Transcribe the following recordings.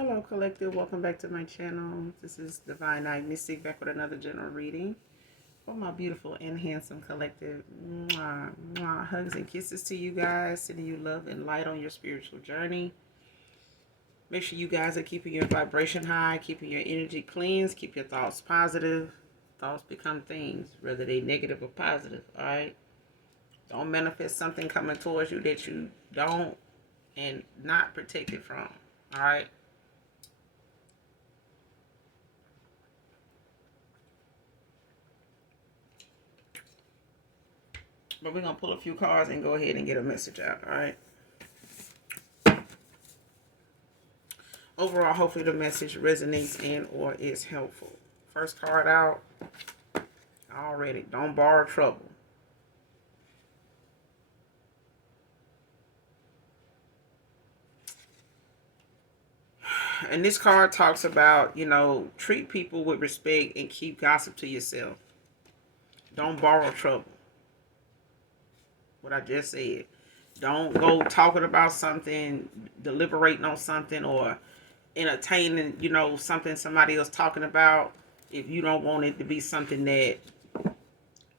Hello, collective. Welcome back to my channel. This is Divine Night Mystic back with another general reading for my beautiful and handsome collective. Mwah, mwah. Hugs and kisses to you guys, sending you love and light on your spiritual journey. Make sure you guys are keeping your vibration high, keeping your energy cleansed, keep your thoughts positive. Thoughts become things, whether they negative or positive. All right. Don't manifest something coming towards you that you don't and not protected from. All right. But we're going to pull a few cards and go ahead and get a message out, all right? Overall, hopefully the message resonates and or is helpful. First card out, already, don't borrow trouble. And this card talks about, treat people with respect and keep gossip to yourself. Don't borrow trouble. What I just said. Don't go talking about something, deliberating on something, or entertaining, something somebody else talking about if you don't want it to be something that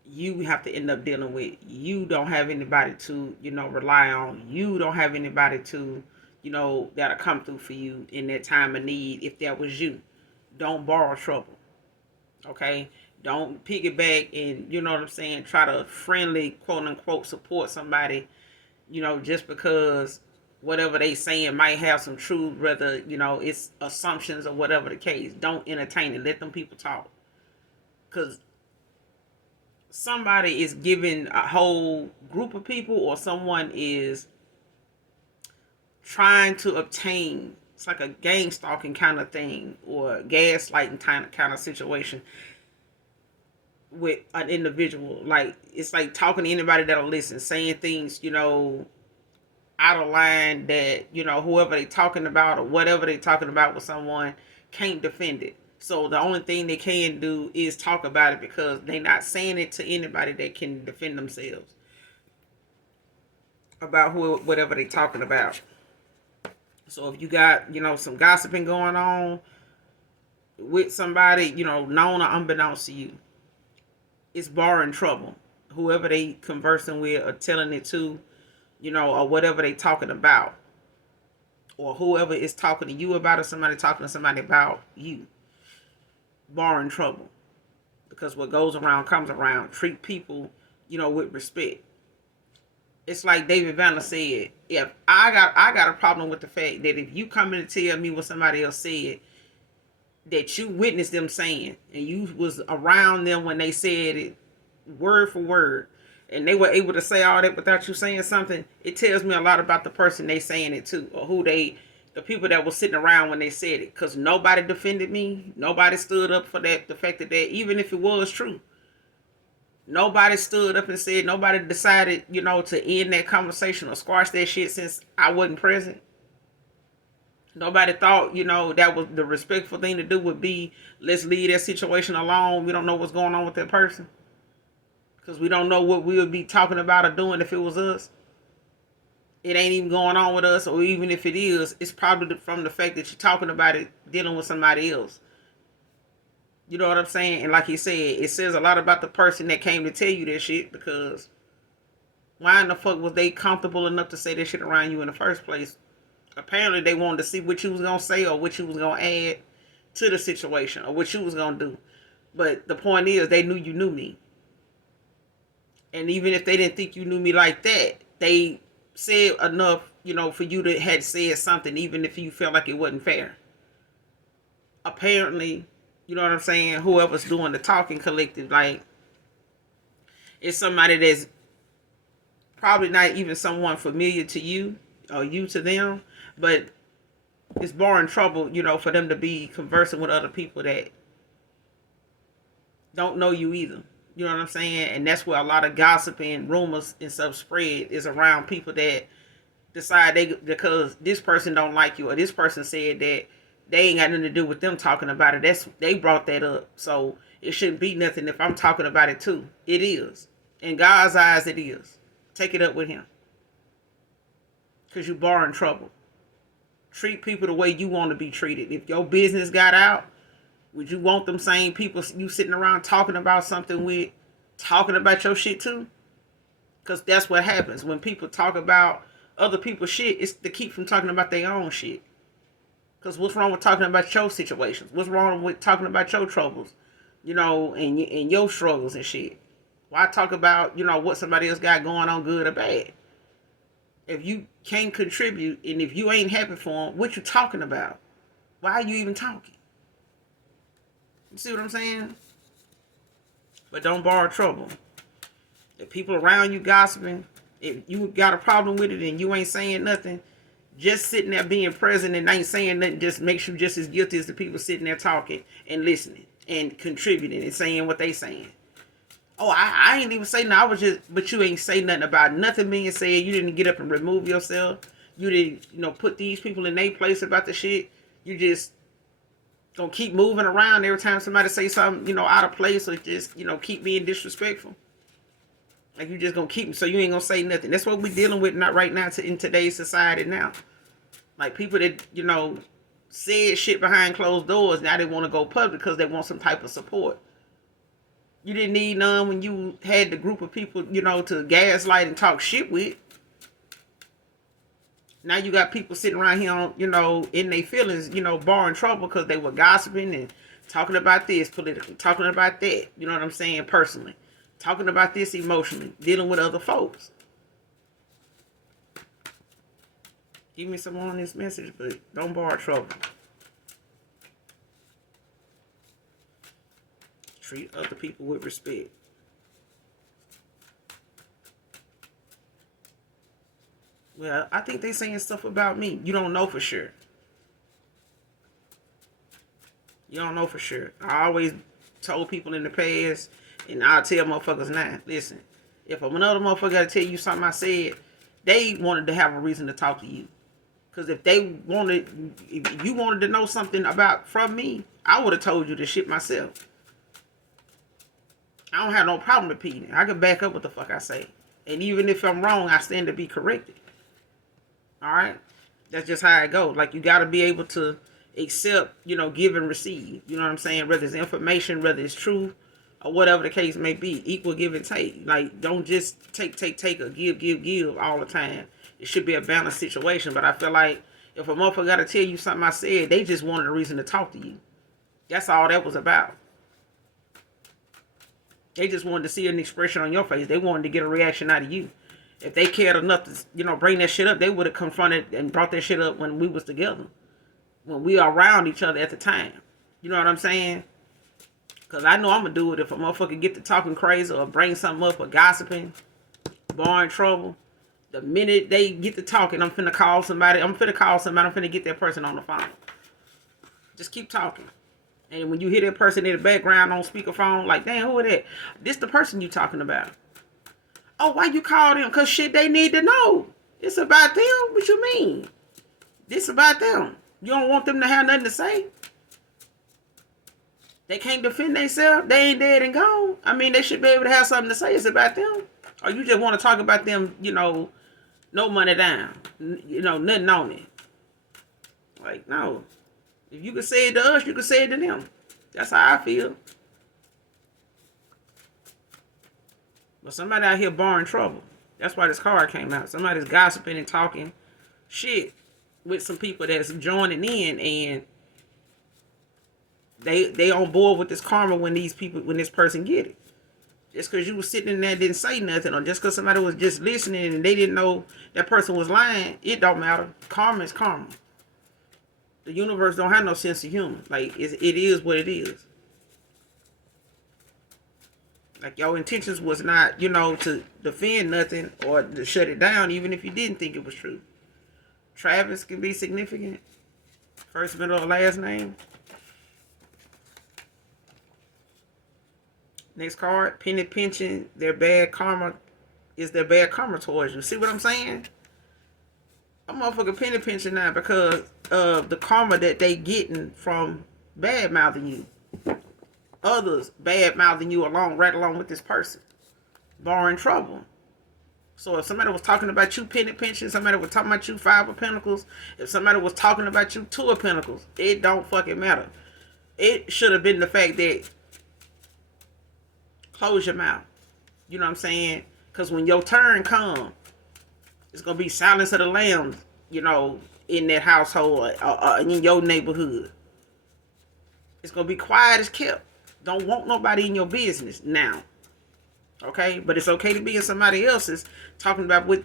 you have to end up dealing with. You don't have anybody to, rely on. You don't have anybody to, that'll come through for you in that time of need if that was you. Don't borrow trouble. Okay? Don't piggyback and, you know what I'm saying, try to friendly, quote unquote, support somebody, just because whatever they saying might have some truth, whether, it's assumptions or whatever the case. Don't entertain it. Let them people talk. Because somebody is giving a whole group of people, or someone is trying to obtain, it's like a gang stalking kind of thing, or gaslighting kind of situation with an individual. Like, it's like talking to anybody that'll listen, saying things, out of line that, whoever they talking about or whatever they talking about with someone can't defend it. So the only thing they can do is talk about it, because they're not saying it to anybody that can defend themselves about whatever they talking about. So if you got, some gossiping going on with somebody, known or unbeknownst to you, it's borrowing trouble. Whoever they conversing with or telling it to, or whatever they talking about, or whoever is talking to you about, or somebody talking to somebody about you, borrowing trouble. Because what goes around comes around. Treat people, with respect. It's like David Vanner said, if I got a problem with the fact that if you come in to tell me what somebody else said, that you witnessed them saying, and you was around them when they said it word for word, and they were able to say all that without you saying something, it tells me a lot about the person they saying it to, or the people that were sitting around when they said it. Because nobody defended me. Nobody stood up for that, the fact that even if it was true, nobody stood up and said, nobody decided, to end that conversation or squash that shit since I wasn't present. Nobody thought, that was the respectful thing to do would be, let's leave that situation alone. We don't know what's going on with that person. Because we don't know what we would be talking about or doing if it was us. It ain't even going on with us, or even if it is, it's probably from the fact that you're talking about it dealing with somebody else. You know what I'm saying? And like he said, it says a lot about the person that came to tell you that shit, because why in the fuck was they comfortable enough to say that shit around you in the first place? Apparently they wanted to see what you was going to say, or what you was going to add to the situation, or what you was going to do. But the point is, they knew you knew me. And even if they didn't think you knew me like that, they said enough, for you to had said something, even if you felt like it wasn't fair. Apparently, you know what I'm saying, whoever's doing the talking collective, like, it's somebody that's probably not even someone familiar to you, or you to them, but it's borrowing trouble, for them to be conversing with other people that don't know you either. You know what I'm saying? And that's where a lot of gossip and rumors and stuff spread, is around people that decide because this person don't like you, or this person said that they ain't got nothing to do with them talking about it. They brought that up. So it shouldn't be nothing if I'm talking about it too. It is. In God's eyes, it is. Take it up with him. Because you borrowing trouble. Treat people the way you want to be treated. If your business got out, would you want them same people you sitting around talking about something with, talking about your shit too? Because that's what happens. When people talk about other people's shit, it's to keep from talking about their own shit. Because what's wrong with talking about your situations? What's wrong with talking about your troubles? And your struggles and shit. Why talk about, what somebody else got going on, good or bad? If you can't contribute and if you ain't happy for them, what you talking about? Why are you even talking? You see what I'm saying? But don't borrow trouble. If people around you gossiping, if you got a problem with it and you ain't saying nothing, just sitting there being present and ain't saying nothing just makes you just as guilty as the people sitting there talking and listening and contributing and saying what they saying. Oh, I ain't even say nothing. But you ain't say nothing about nothing being said. You didn't get up and remove yourself. You didn't, put these people in their place about the shit. You just gonna keep moving around every time somebody say something, out of place, or just, keep being disrespectful. Like, you just gonna keep them, so you ain't gonna say nothing. That's what we're dealing with not right now in today's society now. Like, people that, said shit behind closed doors, now they want to go public because they want some type of support. You didn't need none when you had the group of people, to gaslight and talk shit with. Now you got people sitting around here, in their feelings, barring trouble because they were gossiping and talking about this politically, talking about that, you know what I'm saying, personally. Talking about this emotionally, dealing with other folks. Give me some more on this message, but don't borrow trouble. Treat other people with respect. Well, I think they saying stuff about me. You don't know for sure. You don't know for sure. I always told people in the past, and I'll tell motherfuckers now, listen, if another motherfucker got to tell you something I said, they wanted to have a reason to talk to you. Because if you wanted to know something from me, I would have told you the shit myself. I don't have no problem repeating. I can back up what the fuck I say. And even if I'm wrong, I stand to be corrected. Alright? That's just how it goes. Like, you got to be able to accept, give and receive. You know what I'm saying? Whether it's information, whether it's truth, or whatever the case may be. Equal give and take. Like, don't just take, or give all the time. It should be a balanced situation. But I feel like if a motherfucker got to tell you something I said, they just wanted a reason to talk to you. That's all that was about. They just wanted to see an expression on your face. They wanted to get a reaction out of you. If they cared enough to, bring that shit up, they would have confronted and brought that shit up when we was together. When we are around each other at the time. You know what I'm saying? Because I know I'm going to do it if a motherfucker get to talking crazy or bring something up or gossiping, barring trouble. The minute they get to talking, I'm finna call somebody. I'm finna get that person on the phone. Just keep talking. And when you hear that person in the background on speakerphone, like, damn, who is that? This the person you talking about. Oh, why you call them? Because shit, they need to know. It's about them. What you mean? This about them. You don't want them to have nothing to say? They can't defend themselves. They ain't dead and gone. I mean, they should be able to have something to say. It's about them. Or you just want to talk about them, no money down. Nothing on it. Like, no. If you can say it to us, you can say it to them. That's how I feel. But somebody out here barring trouble. That's why this card came out. Somebody's gossiping and talking shit with some people that's joining in, and they on board with this karma when this person get it. Just because you was sitting in there and didn't say nothing, or just because somebody was just listening and they didn't know that person was lying, it don't matter. Karma is karma. The universe don't have no sense of humor. Like, it is what it is. Like, your intentions was not, to defend nothing or to shut it down, even if you didn't think it was true. Travis can be significant. First, middle, or last name. Next card, penny pinching. Their bad karma towards you. See what I'm saying? A motherfucker penny pinching now because of the karma that they getting from bad mouthing you. Others bad mouthing you right along with this person. Barring trouble. So if somebody was talking about you penny pinching, somebody was talking about you five of pentacles, if somebody was talking about you two of pentacles, it don't fucking matter. It should have been the fact that close your mouth. You know what I'm saying? Because when your turn comes, it's going to be silence of the lambs, you know, in that household or in your neighborhood. It's going to be quiet as kept. Don't want nobody in your business now. Okay? But it's okay to be in somebody else's talking about what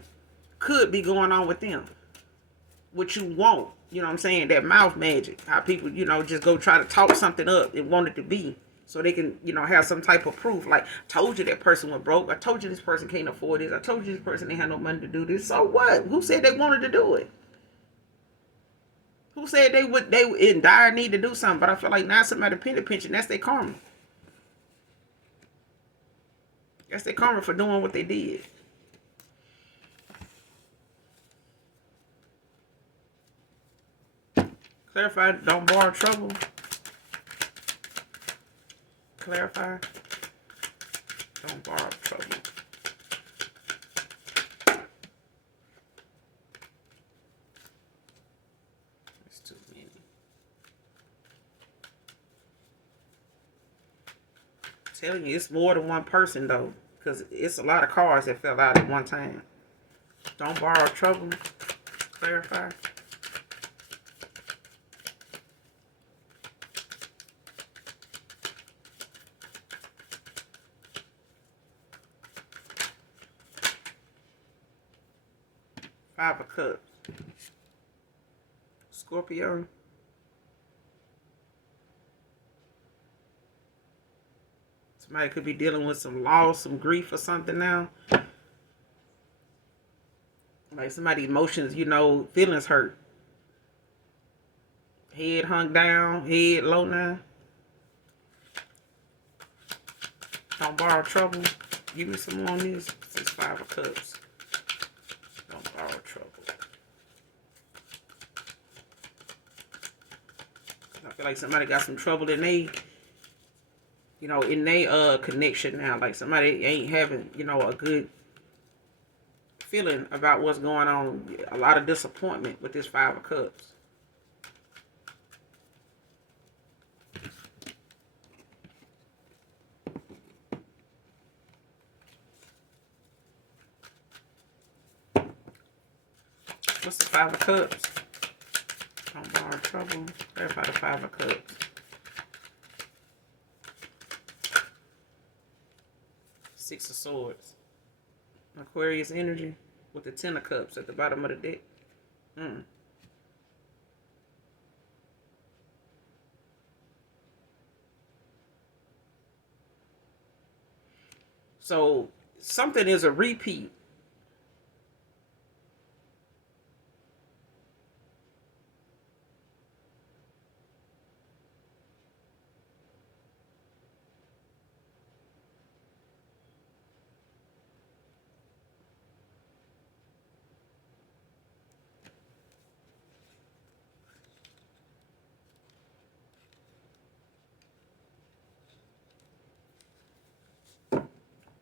could be going on with them. What you want. You know what I'm saying? That mouth magic. How people, you know, just go try to talk something up and want it to be. So they can, you know, have some type of proof. Like, told you that person was broke. I told you this person can't afford this. I told you this person ain't had no money to do this. So what? Who said they wanted to do it? Who said they were in dire need to do something? But I feel like now somebody penny pinching. That's their karma. That's their karma for doing what they did. Clarify, don't borrow trouble. Clarify, don't borrow trouble. That's too many. I'm telling you, it's more than one person though, because it's a lot of cards that fell out at one time. Don't borrow trouble. Clarify. Five of Cups. Scorpio. Somebody could be dealing with some loss, some grief or something now. Like somebody emotions, you know, feelings hurt. Head hung down, head low now. Don't borrow trouble. Give me some more on this. This is Five of Cups. Don't borrow trouble. I feel like somebody got some trouble in they, you know, in they connection now. Like somebody ain't having, you know, a good feeling about what's going on. A lot of disappointment with this Five of Cups. What's the Five of Cups? Don't borrow trouble. Clarify the Five of Cups. Six of Swords. Aquarius energy with the Ten of Cups at the bottom of the deck. So something is a repeat.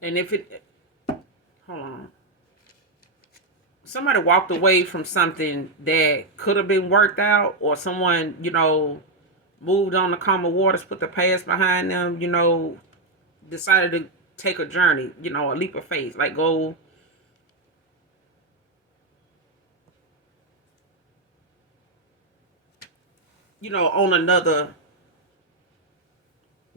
And if it, hold on. Somebody walked away from something that could have been worked out, or someone, you know, moved on to calmer waters, put the past behind them, you know, decided to take a journey, you know, a leap of faith, like go, you know, on another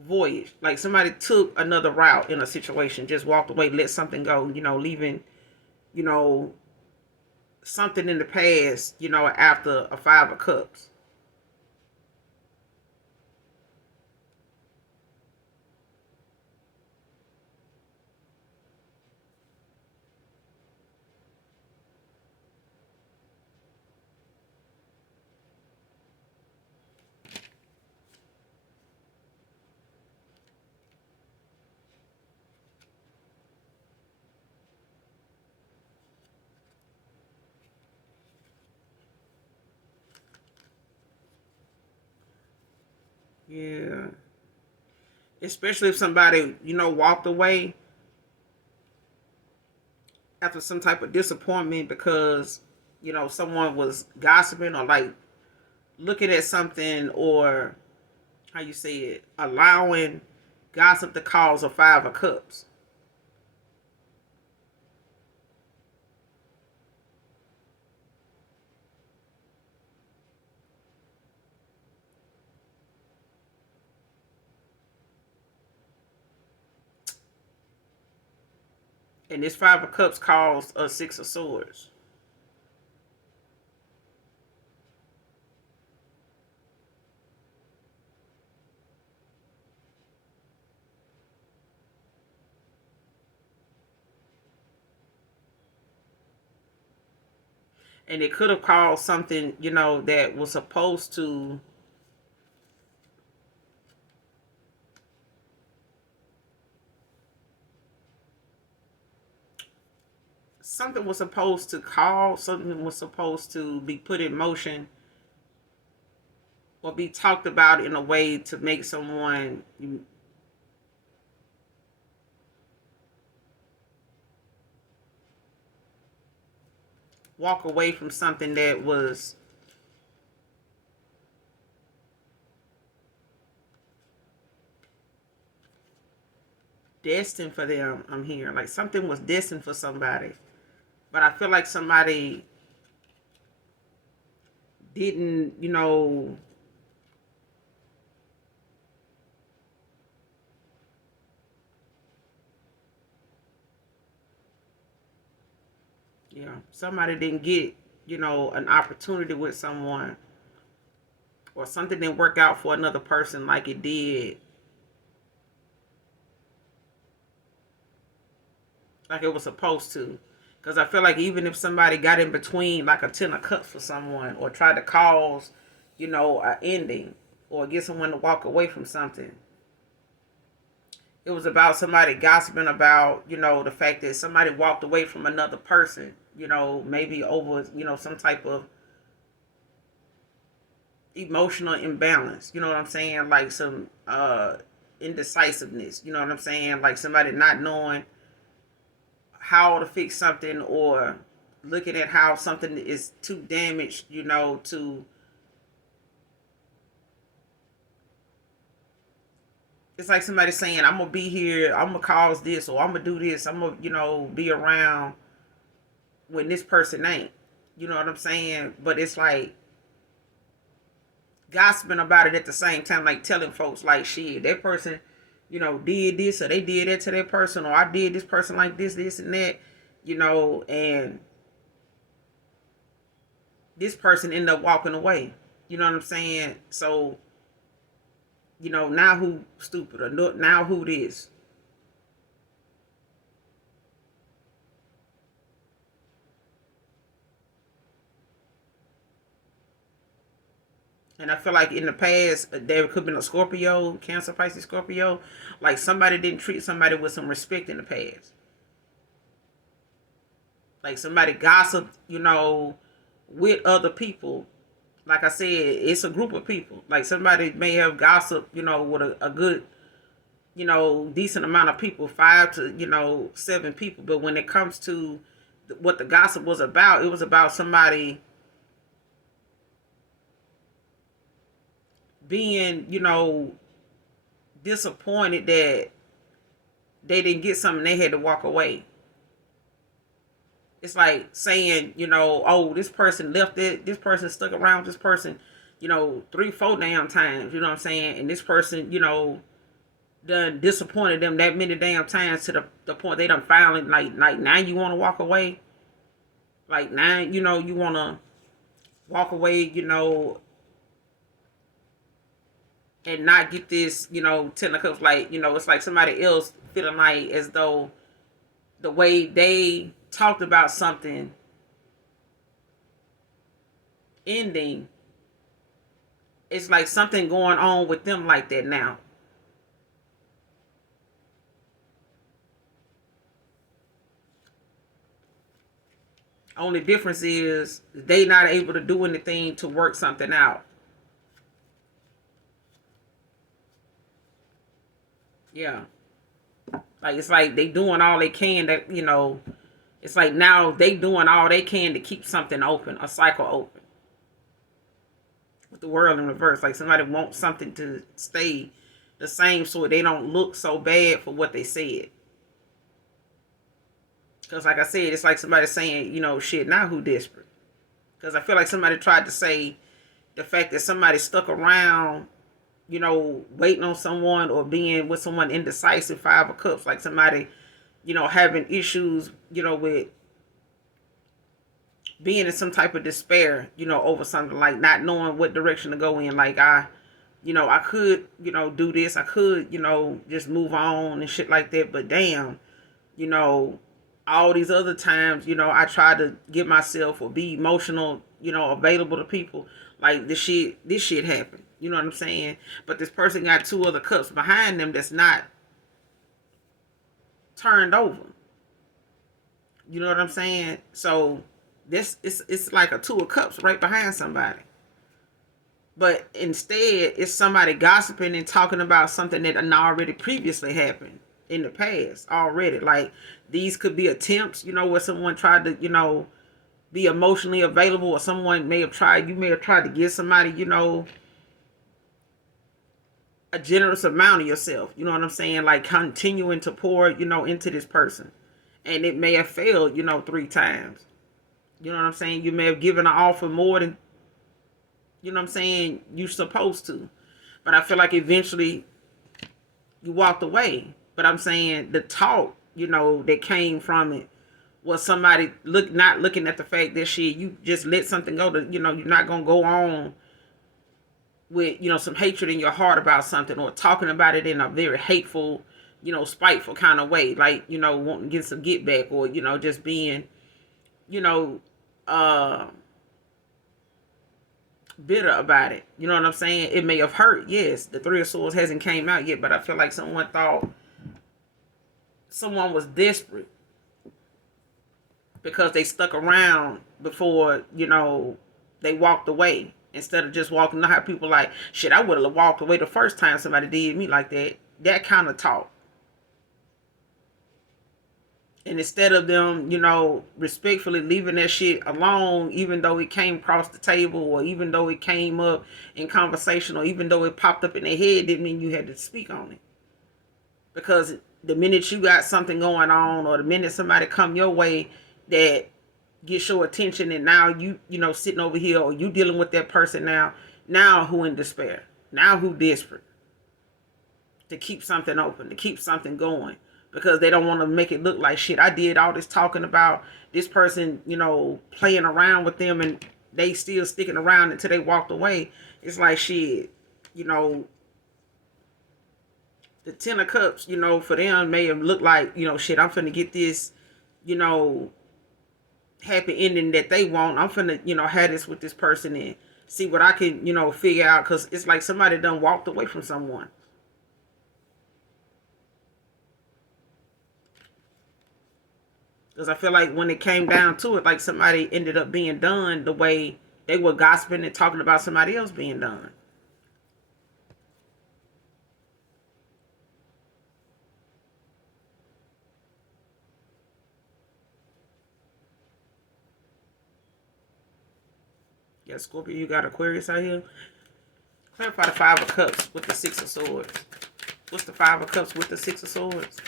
voyage. Like somebody took another route in a situation, just walked away, let something go, you know, leaving, you know, something in the past, you know, after a Five of Cups. Yeah. Especially if somebody, you know, walked away after some type of disappointment because, someone was gossiping or like looking at something, or how you say it, allowing gossip to cause a 5 of Cups. And this 5 of Cups caused a 6 of Swords. And it could have caused something, that was supposed to, something was supposed to be put in motion or be talked about in a way to make someone walk away from something that was destined for them. I'm here. Like something was destined for somebody. But I feel like somebody didn't, somebody didn't get, an opportunity with someone, or something didn't work out for another person like it did, like it was supposed to. Because I feel like even if somebody got in between like a 10 of Cups for someone, or tried to cause, an ending, or get someone to walk away from something, it was about somebody gossiping about, the fact that somebody walked away from another person, maybe over, some type of emotional imbalance. You know what I'm saying? Like some indecisiveness. You know what I'm saying? Like somebody not knowing how to fix something, or looking at how something is too damaged, to, it's like somebody saying, I'm gonna be here, I'm gonna cause this, or I'm gonna do this, I'm gonna, be around when this person ain't. You know what I'm saying? But it's like gossiping about it at the same time, like telling folks like, shit, that person, did this, or they did that to that person, or I did this person like this and that, and this person ended up walking away. You know what I'm saying? So, now who stupid, or now who this? And I feel like in the past, there could have been a Scorpio, Cancer, Pisces, Scorpio. Like somebody didn't treat somebody with some respect in the past. Like somebody gossiped, with other people. Like I said, it's a group of people. Like somebody may have gossiped, with a good, decent amount of people, 5 to, 7 people. But when it comes to what the gossip was about, it was about somebody being, disappointed that they didn't get something, they had to walk away. It's like saying, oh, this person left it, this person stuck around this person, 3, 4 damn times, you know what I'm saying? And this person, done disappointed them that many damn times to the point they done finally, like now you want to walk away. Like now, you want to walk away, and not get this, 10 of Cups. Like, it's like somebody else feeling like as though the way they talked about something ending, it's like something going on with them like that now. Only difference is they not able to do anything to work something out. Yeah. Like it's like they doing all they can to, It's like now they doing all they can to keep something open, a cycle open. With the world in reverse, like somebody wants something to stay the same so they don't look so bad for what they said. Because like I said, it's like somebody saying, shit, now who desperate? Because I feel like somebody tried to say the fact that somebody stuck around, waiting on someone or being with someone indecisive, Five of Cups, like somebody, having issues, with being in some type of despair, over something, like not knowing what direction to go in. Like I could, do this. I could, just move on and shit like that. But damn, all these other times, I try to give myself or be emotional, available to people. Like this shit happened. You know what I'm saying? But this person got two other cups behind them that's not turned over. You know what I'm saying? So this it's like a two of cups right behind somebody. But instead, it's somebody gossiping and talking about something that already previously happened in the past already. Like these could be attempts, where someone tried to, be emotionally available, or someone may have tried, you may have tried to give somebody, a generous amount of yourself. You know what I'm saying? Like continuing to pour, into this person. And it may have failed, 3 times. You know what I'm saying? You may have given an offer more than, you know what I'm saying, you're supposed to. But I feel like eventually you walked away. But I'm saying the talk, that came from it was somebody not looking at the fact that shit, you just let something go to, you're not gonna go on with, some hatred in your heart about something, or talking about it in a very hateful, spiteful kind of way. Like, wanting to get some get back, or, just being, you know, uh bitter about it. You know what I'm saying? It may have hurt. Yes, the Three of Swords hasn't came out yet, but I feel like someone thought someone was desperate because they stuck around before, they walked away. Instead of just walking, how people like, shit, I would have walked away the first time somebody did me like that. That kind of talk. And instead of them, respectfully leaving that shit alone, even though it came across the table, or even though it came up in conversation, or even though it popped up in their head, didn't mean you had to speak on it. Because the minute you got something going on, or the minute somebody come your way that gets your attention, and now you sitting over here, or you dealing with that person now who in despair, now who desperate to keep something open, to keep something going, because they don't want to make it look like shit. I did all this talking about this person, playing around with them, and they still sticking around until they walked away. It's like shit, the Ten of Cups, for them may have looked like, shit, I'm finna get this, happy ending that they want. I'm finna, have this with this person and see what I can, figure out. Because it's like somebody done walked away from someone. Because I feel like when it came down to it, like somebody ended up being done the way they were gossiping and talking about somebody else being done. Yeah, Scorpio, you got Aquarius out here. Clarify the Five of Cups with the Six of Swords. What's the Five of Cups with the Six of Swords?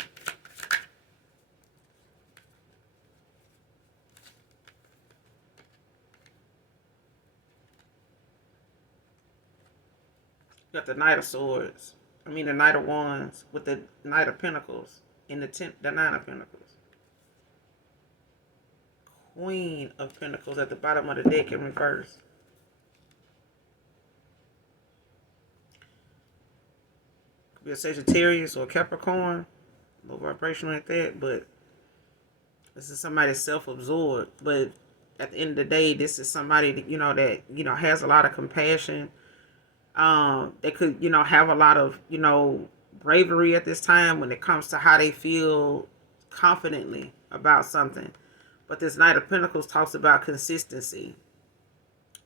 You got the Knight of Swords. The Knight of Wands with the Knight of Pentacles and the Nine of Pentacles. Queen of Pentacles at the bottom of the deck in reverse. Could be a Sagittarius or a Capricorn. Low vibration like that, but this is somebody self-absorbed. But at the end of the day, this is somebody that has a lot of compassion. They could, have a lot of, bravery at this time when it comes to how they feel confidently about something. But this Knight of Pentacles talks about consistency,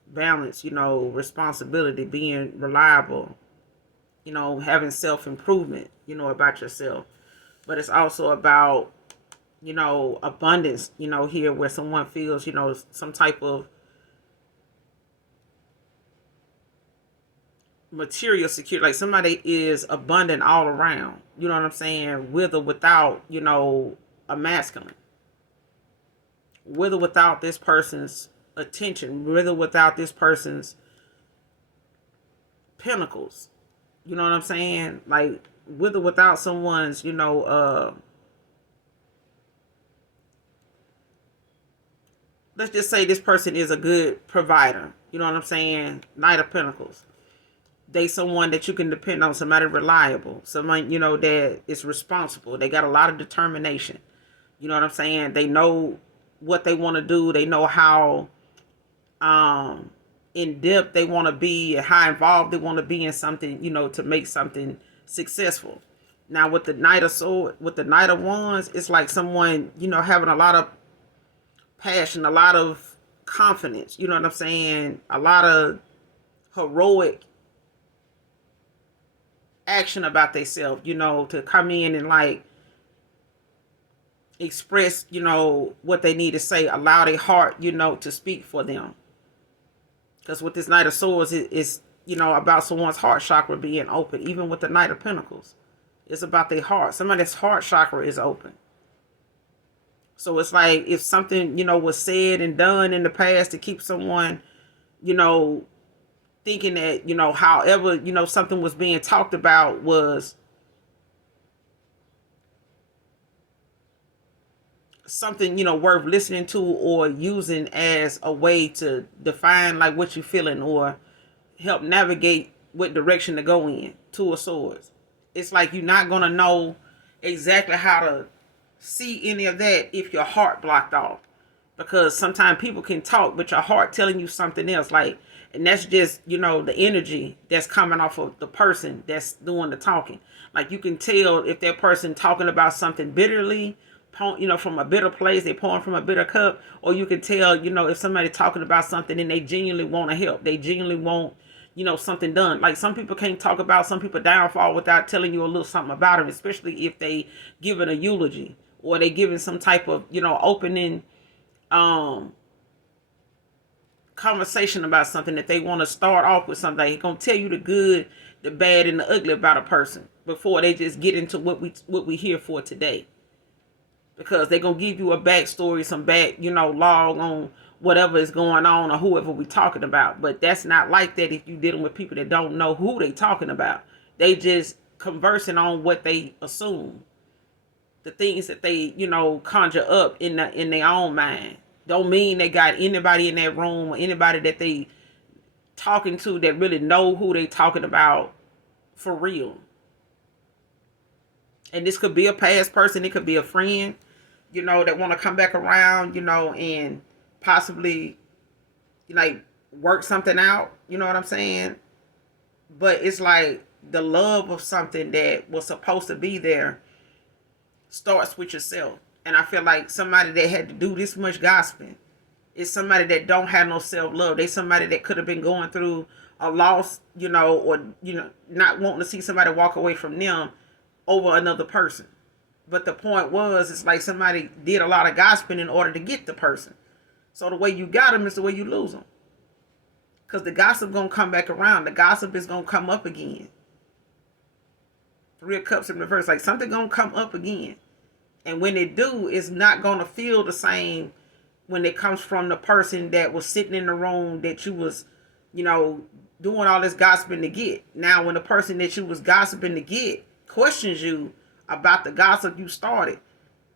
balance, responsibility, being reliable, having self-improvement, about yourself. But it's also about, abundance, here where someone feels, some type of material security, like somebody is abundant all around, you know what I'm saying, with or without, a masculine, with or without this person's attention, with or without this person's pinnacles, you know what I'm saying, like with or without someone's, let's just say this person is a good provider, you know what I'm saying, Knight of Pentacles. They someone that you can depend on, somebody reliable, someone, that is responsible. They got a lot of determination. You know what I'm saying? They know what they want to do. They know how in depth they want to be and how involved they want to be in something, to make something successful. Now with the Knight of Swords, with the Knight of Wands, it's like someone, having a lot of passion, a lot of confidence, you know what I'm saying? A lot of heroic action about themselves, to come in and like express, what they need to say, allow their heart, to speak for them. Because with this Knight of Swords, it's, about someone's heart chakra being open. Even with the Knight of Pentacles, it's about their heart. Somebody's heart chakra is open. So it's like if something, was said and done in the past to keep someone, thinking that, however, something was being talked about was something, worth listening to or using as a way to define like what you're feeling or help navigate what direction to go in. Two of Swords. It's like you're not going to know exactly how to see any of that if your heart blocked off. Because sometimes people can talk, but your heart telling you something else. Like, and that's just, the energy that's coming off of the person that's doing the talking. Like you can tell if that person talking about something bitterly, from a bitter place, they pouring from a bitter cup, or you can tell, if somebody talking about something and they genuinely want to help, they genuinely want, something done. Like some people can't talk about some people downfall without telling you a little something about them, especially if they giving a eulogy or they giving some type of, opening conversation about something that they want to start off with something. They're gonna tell you the good, the bad, and the ugly about a person before they just get into what we here for today. Because they're gonna give you a backstory, some back, log on whatever is going on or whoever we talking about. But that's not like that if you're dealing with people that don't know who they talking about. They just conversing on what they assume. The things that they, conjure up in their own mind. Don't mean they got anybody in that room or anybody that they talking to that really know who they talking about for real. And this could be a past person. It could be a friend, that want to come back around, and possibly, like, work something out. You know what I'm saying? But it's like the love of something that was supposed to be there starts with yourself. And I feel like somebody that had to do this much gossiping is somebody that don't have no self-love. They somebody that could have been going through a loss, or, not wanting to see somebody walk away from them over another person. But the point was, it's like somebody did a lot of gossiping in order to get the person. So the way you got them is the way you lose them. Because the gossip going to come back around. The gossip is going to come up again. Three of Cups in reverse. Like something going to come up again. And when it do, it's not going to feel the same when it comes from the person that was sitting in the room that you was, doing all this gossiping to get. Now, when the person that you was gossiping to get questions you about the gossip you started,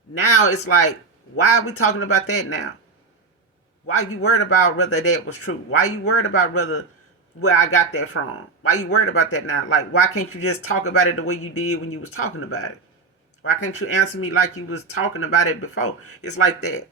now it's like, why are we talking about that now? Why are you worried about whether that was true? Why are you worried about where I got that from? Why are you worried about that now? Like, why can't you just talk about it the way you did when you was talking about it? Why can't you answer me like you was talking about it before? It's like that.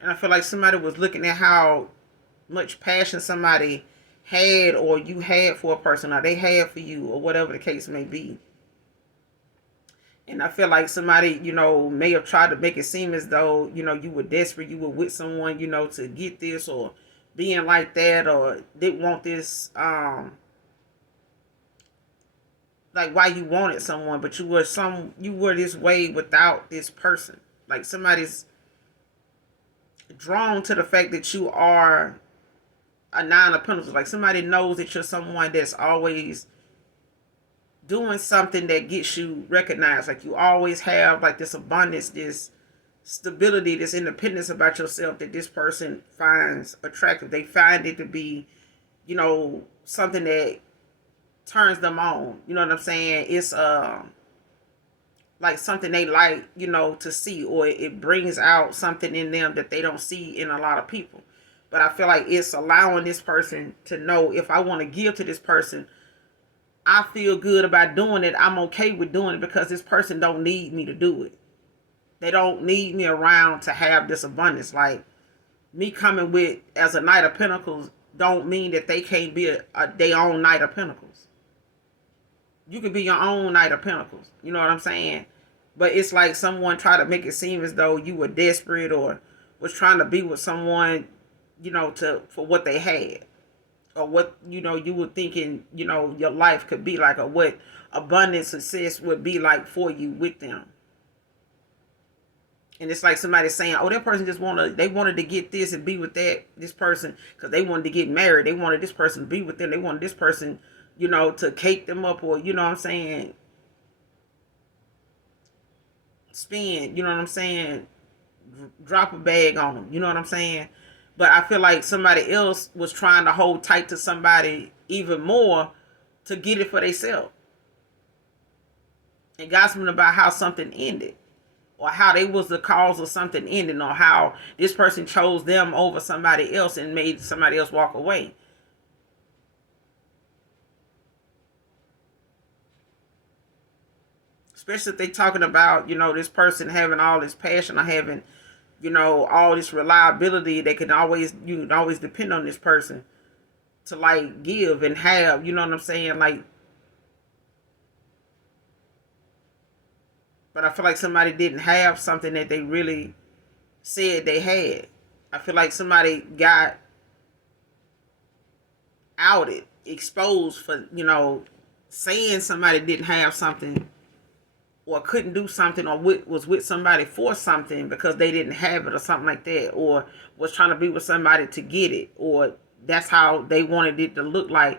And I feel like somebody was looking at how much passion somebody had or you had for a person or they had for you or whatever the case may be. And I feel like somebody, may have tried to make it seem as though, you were desperate, you were with someone, to get this or being like that or didn't want this, like why you wanted someone, but you were this way without this person. Like somebody's drawn to the fact that you are a nine of pentacles. Like somebody knows that you're someone that's always doing something that gets you recognized. Like you always have like this abundance, this stability, this independence about yourself that this person finds attractive. They find it to be, something that turns them on. You know what I'm saying? It's like something they like, to see, or it brings out something in them that they don't see in a lot of people. But I feel like it's allowing this person to know, if I want to give to this person, I feel good about doing it. I'm okay with doing it because this person don't need me to do it. They don't need me around to have this abundance. Like me coming with as a Knight of Pentacles don't mean that they can't be their own Knight of Pentacles. You can be your own Knight of Pentacles. You know what I'm saying? But it's like someone tried to make it seem as though you were desperate or was trying to be with someone, for what they had. Or what, you were thinking, your life could be like, or what abundant success would be like for you with them. And it's like somebody saying, oh, that person they wanted to get this and be with this person because they wanted to get married. They wanted this person to be with them. They wanted this person, to cake them up, or, what I'm saying, spend, what I'm saying, drop a bag on them. You know what I'm saying? But I feel like somebody else was trying to hold tight to somebody even more to get it for themselves. And gossiping about how something ended. Or how they was the cause of something ending. Or how this person chose them over somebody else and made somebody else walk away. Especially if they talking about, this person having all this passion or having, all this reliability. They can always, you can always depend on this person to like give and have, you know what I'm saying? Like, but I feel like somebody didn't have something that they really said they had. I feel like somebody got outed, exposed for, saying somebody didn't have something or couldn't do something or was with somebody for something because they didn't have it or something like that, or was trying to be with somebody to get it, or that's how they wanted it to look, like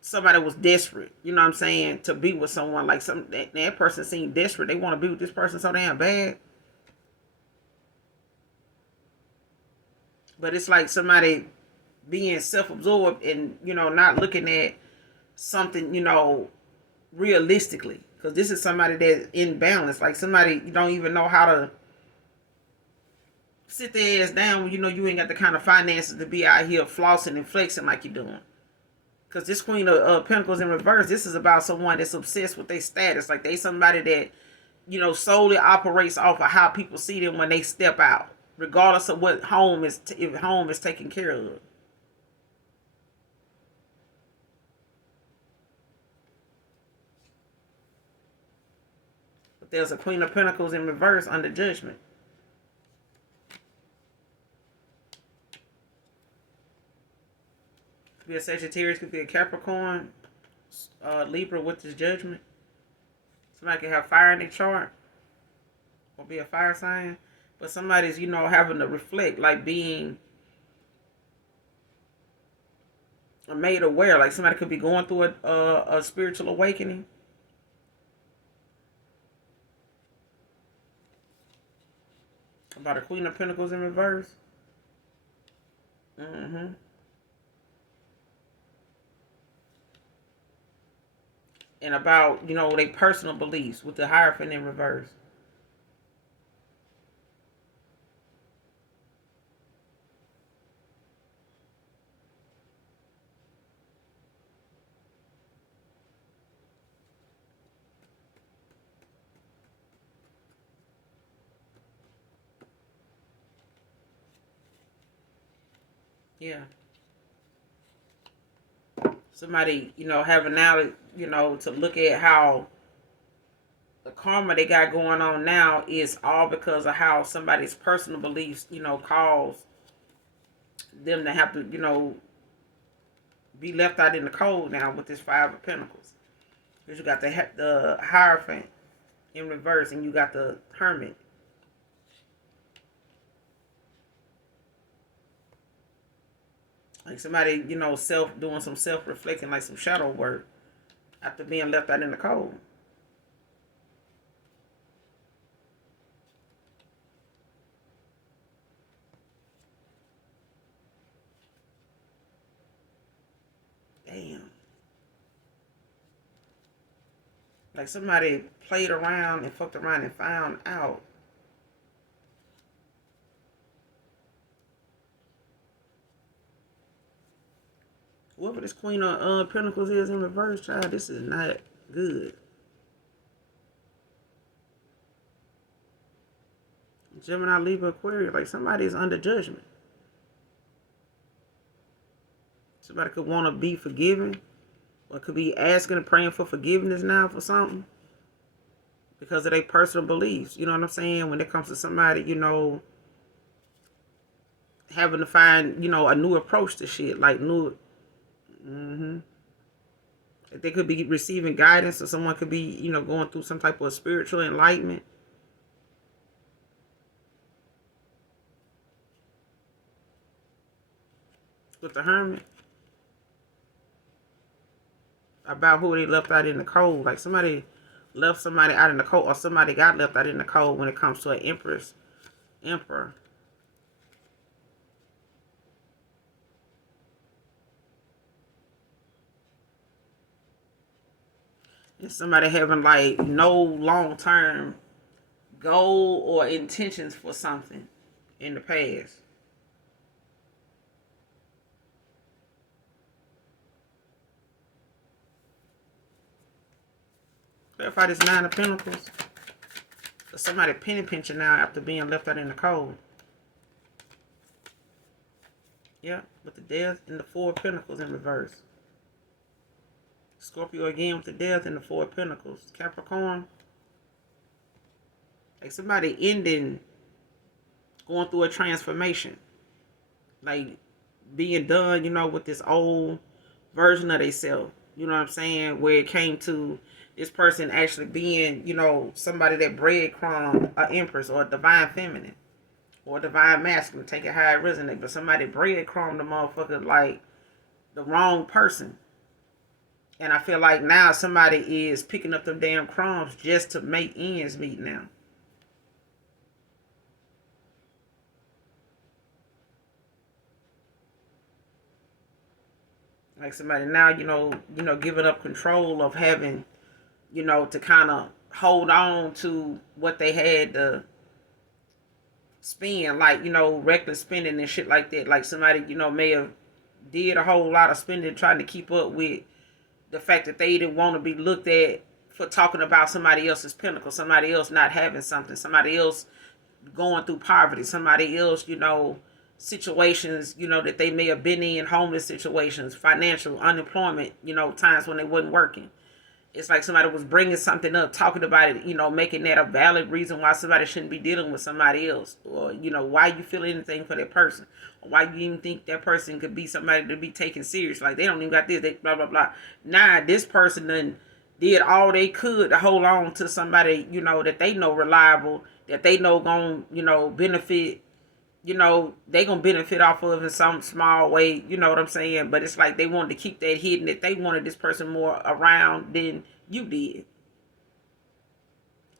somebody was desperate, you know what I'm saying, to be with someone. Like that person seemed desperate. They want to be with this person so damn bad. But it's like somebody being self-absorbed and, not looking at something, realistically. Because this is somebody that's in balance. Like somebody you don't even know how to sit their ass down when you ain't got the kind of finances to be out here flossing and flexing like you're doing. Because this Queen of Pentacles in reverse, this is about someone that's obsessed with their status. Like they somebody that, solely operates off of how people see them when they step out. Regardless of what home is, if home is taken care of. But there's a Queen of Pentacles in reverse under judgment. Could be a Sagittarius, could be a Capricorn, Libra with this judgment. Somebody could have fire in their chart or be a fire sign. But somebody's, having to reflect, like being made aware. Like somebody could be going through a spiritual awakening. About a Queen of Pentacles in reverse. Mm-hmm. And about, their personal beliefs with the Hierophant in reverse. Yeah. Somebody, having now, to look at how the karma they got going on now is all because of how somebody's personal beliefs, cause them to have to, be left out in the cold now with this Five of Pentacles. Because you got the Hierophant in reverse and you got the Hermit. Like somebody, doing some self-reflecting, like some shadow work after being left out in the cold. Damn. Like somebody played around and fucked around and found out. Whoever this Queen of Pentacles is in reverse, child, this is not good. Gemini, Libra, Aquarius, like somebody is under judgment. Somebody could want to be forgiven, or could be asking and praying for forgiveness now for something because of their personal beliefs. You know what I'm saying? When it comes to somebody, having to find, a new approach to shit, like new. They could be receiving guidance, or someone could be, going through some type of spiritual enlightenment. With the Hermit. About who they left out in the cold. Like somebody left somebody out in the cold, or somebody got left out in the cold when it comes to an emperor. And somebody having like no long-term goal or intentions for something in the past. Clarify this Nine of Pentacles. So somebody penny pinching now after being left out in the cold. Yeah, with the Death and the Four of Pentacles in reverse. Scorpio again with the Death and the Four of Pentacles. Capricorn. Like somebody ending, going through a transformation. Like being done, with this old version of themselves. You know what I'm saying? Where it came to this person actually being, somebody that breadcrumb an empress or a divine feminine or a divine masculine. Take it how it resonates. But somebody breadcrumb the motherfucker like the wrong person. And I feel like now somebody is picking up them damn crumbs just to make ends meet now. Like somebody now, giving up control of having, to kind of hold on to what they had to spend, like, reckless spending and shit like that. Like somebody, may have did a whole lot of spending trying to keep up with the fact that they didn't want to be looked at for talking about somebody else's pinnacle, somebody else not having something, somebody else going through poverty, somebody else, situations, that they may have been in, homeless situations, financial unemployment, times when they wasn't working. It's like somebody was bringing something up, talking about it, making that a valid reason why somebody shouldn't be dealing with somebody else. Or, why you feel anything for that person. Or why you even think that person could be somebody to be taken serious. Like, they don't even got this, they blah, blah, blah. Nah, this person done did all they could to hold on to somebody, that they know reliable, that they know gonna, benefit, they gonna benefit off of in some small way, you know what I'm saying? But it's like they wanted to keep that hidden, that they wanted this person more around than you did.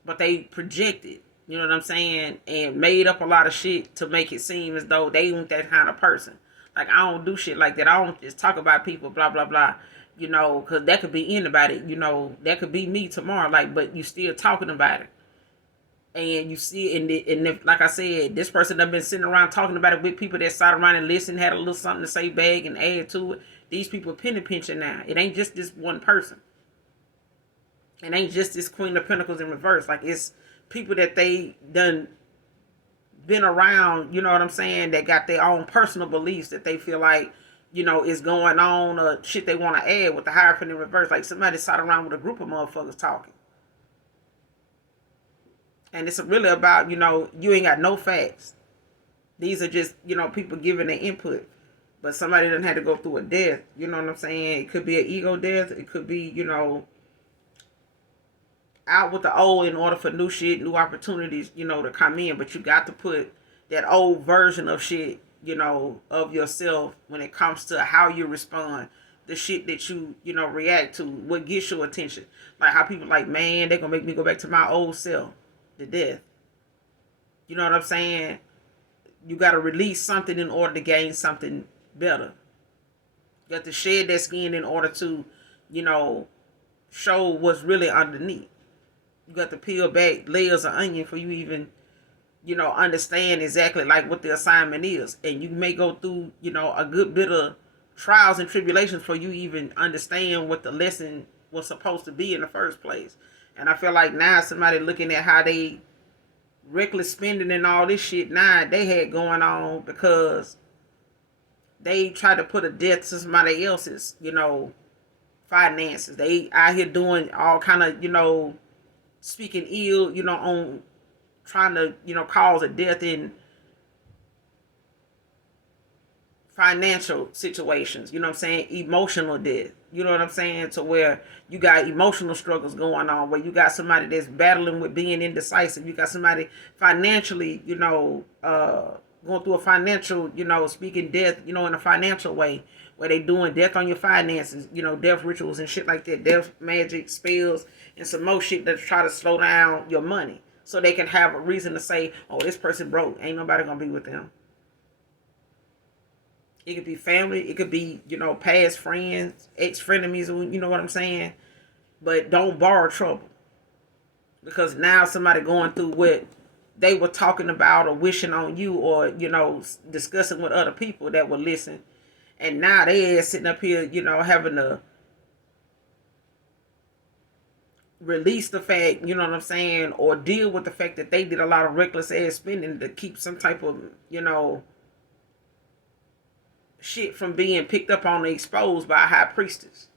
But they projected, you know what I'm saying, and made up a lot of shit to make it seem as though they weren't that kind of person. Like, I don't do shit like that. I don't just talk about people, blah, blah, blah, because that could be anybody, that could be me tomorrow, like, but you still talking about it. And you see, and like I said, this person done been sitting around talking about it with people that sat around and listened, had a little something to say back and add to it. These people penny pinching now. It ain't just this one person. It ain't just this Queen of Pentacles in reverse. Like, it's people that they done been around, you know what I'm saying, that got their own personal beliefs that they feel like, is going on, or shit they want to add with the Hierophant in reverse. Like somebody sat around with a group of motherfuckers talking. And it's really about, you ain't got no facts. These are just, people giving their input. But somebody doesn't have to go through a death. You know what I'm saying? It could be an ego death. It could be, out with the old in order for new shit, new opportunities, to come in. But you got to put that old version of shit, of yourself when it comes to how you respond, the shit that you, react to, what gets your attention. Like how people like, man, they're going to make me go back to my old self, the death. You know what I'm saying? You got to release something in order to gain something better. You got to shed that skin in order to, show what's really underneath. You got to peel back layers of onion for you even, understand exactly like what the assignment is. And you may go through, a good bit of trials and tribulations for you even understand what the lesson was supposed to be in the first place. And I feel like now somebody looking at how they reckless spending and all this shit now they had going on because they tried to put a death to somebody else's, finances. They out here doing all kind of, speaking ill, on trying to, cause a death in financial situations, you know what I'm saying? Emotional death, you know what I'm saying? To where you got emotional struggles going on, where you got somebody that's battling with being indecisive. You got somebody financially, going through a financial, speaking death, in a financial way, where they doing death on your finances, death rituals and shit like that, death magic, spells, and some more shit that try to slow down your money. So they can have a reason to say, oh, this person broke. Ain't nobody gonna be with them. It could be family. It could be, past friends, ex-frenemies, you know what I'm saying? But don't borrow trouble. Because now somebody going through what they were talking about or wishing on you or, discussing with other people that would listen. And now they are sitting up here, having to release the fact, you know what I'm saying, or deal with the fact that they did a lot of reckless ass spending to keep some type of, shit from being picked up on and exposed by a high priestess.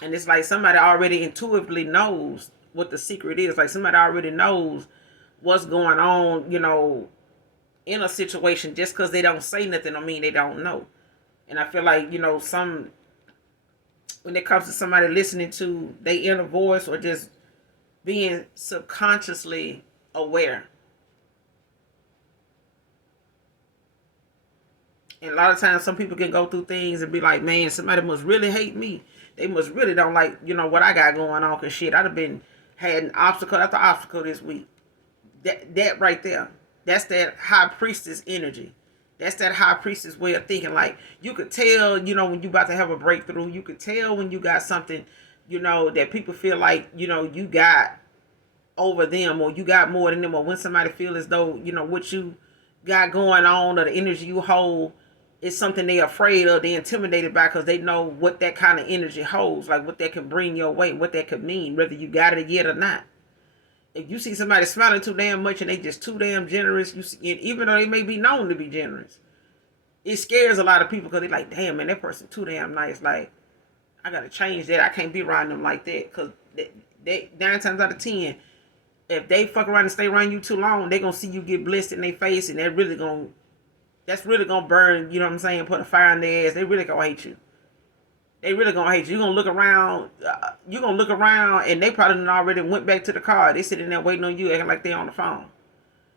And it's like somebody already intuitively knows what the secret is. Like somebody already knows what's going on, in a situation. Just because they don't say nothing don't mean they don't know. And I feel like, when it comes to somebody listening to their inner voice or just being subconsciously aware. And a lot of times some people can go through things and be like, man, somebody must really hate me. They must really don't like, what I got going on. Because shit, I'd have been had an obstacle after obstacle this week. That right there. That's that high priestess energy. That's that high priestess way of thinking. Like, you could tell, when you about to have a breakthrough. You could tell when you got something, that people feel like, you got over them or you got more than them. Or when somebody feel as though, what you got going on or the energy you hold is something they're afraid of, they're intimidated by because they know what that kind of energy holds, like what that can bring your way, what that could mean, whether you got it yet or not. If you see somebody smiling too damn much and they just too damn generous, you see, and even though they may be known to be generous, it scares a lot of people because they're like, damn, man, that person too damn nice. Like, I got to change that. I can't be around them like that because they 9 times out of 10, if they fuck around and stay around you too long, they're going to see you get blessed in their face and that's really going to burn, you know what I'm saying, put a fire in their ass. They really going to hate you. They really going to hate you. You're going to look around and they probably already went back to the car. They sitting there waiting on you acting like they're on the phone.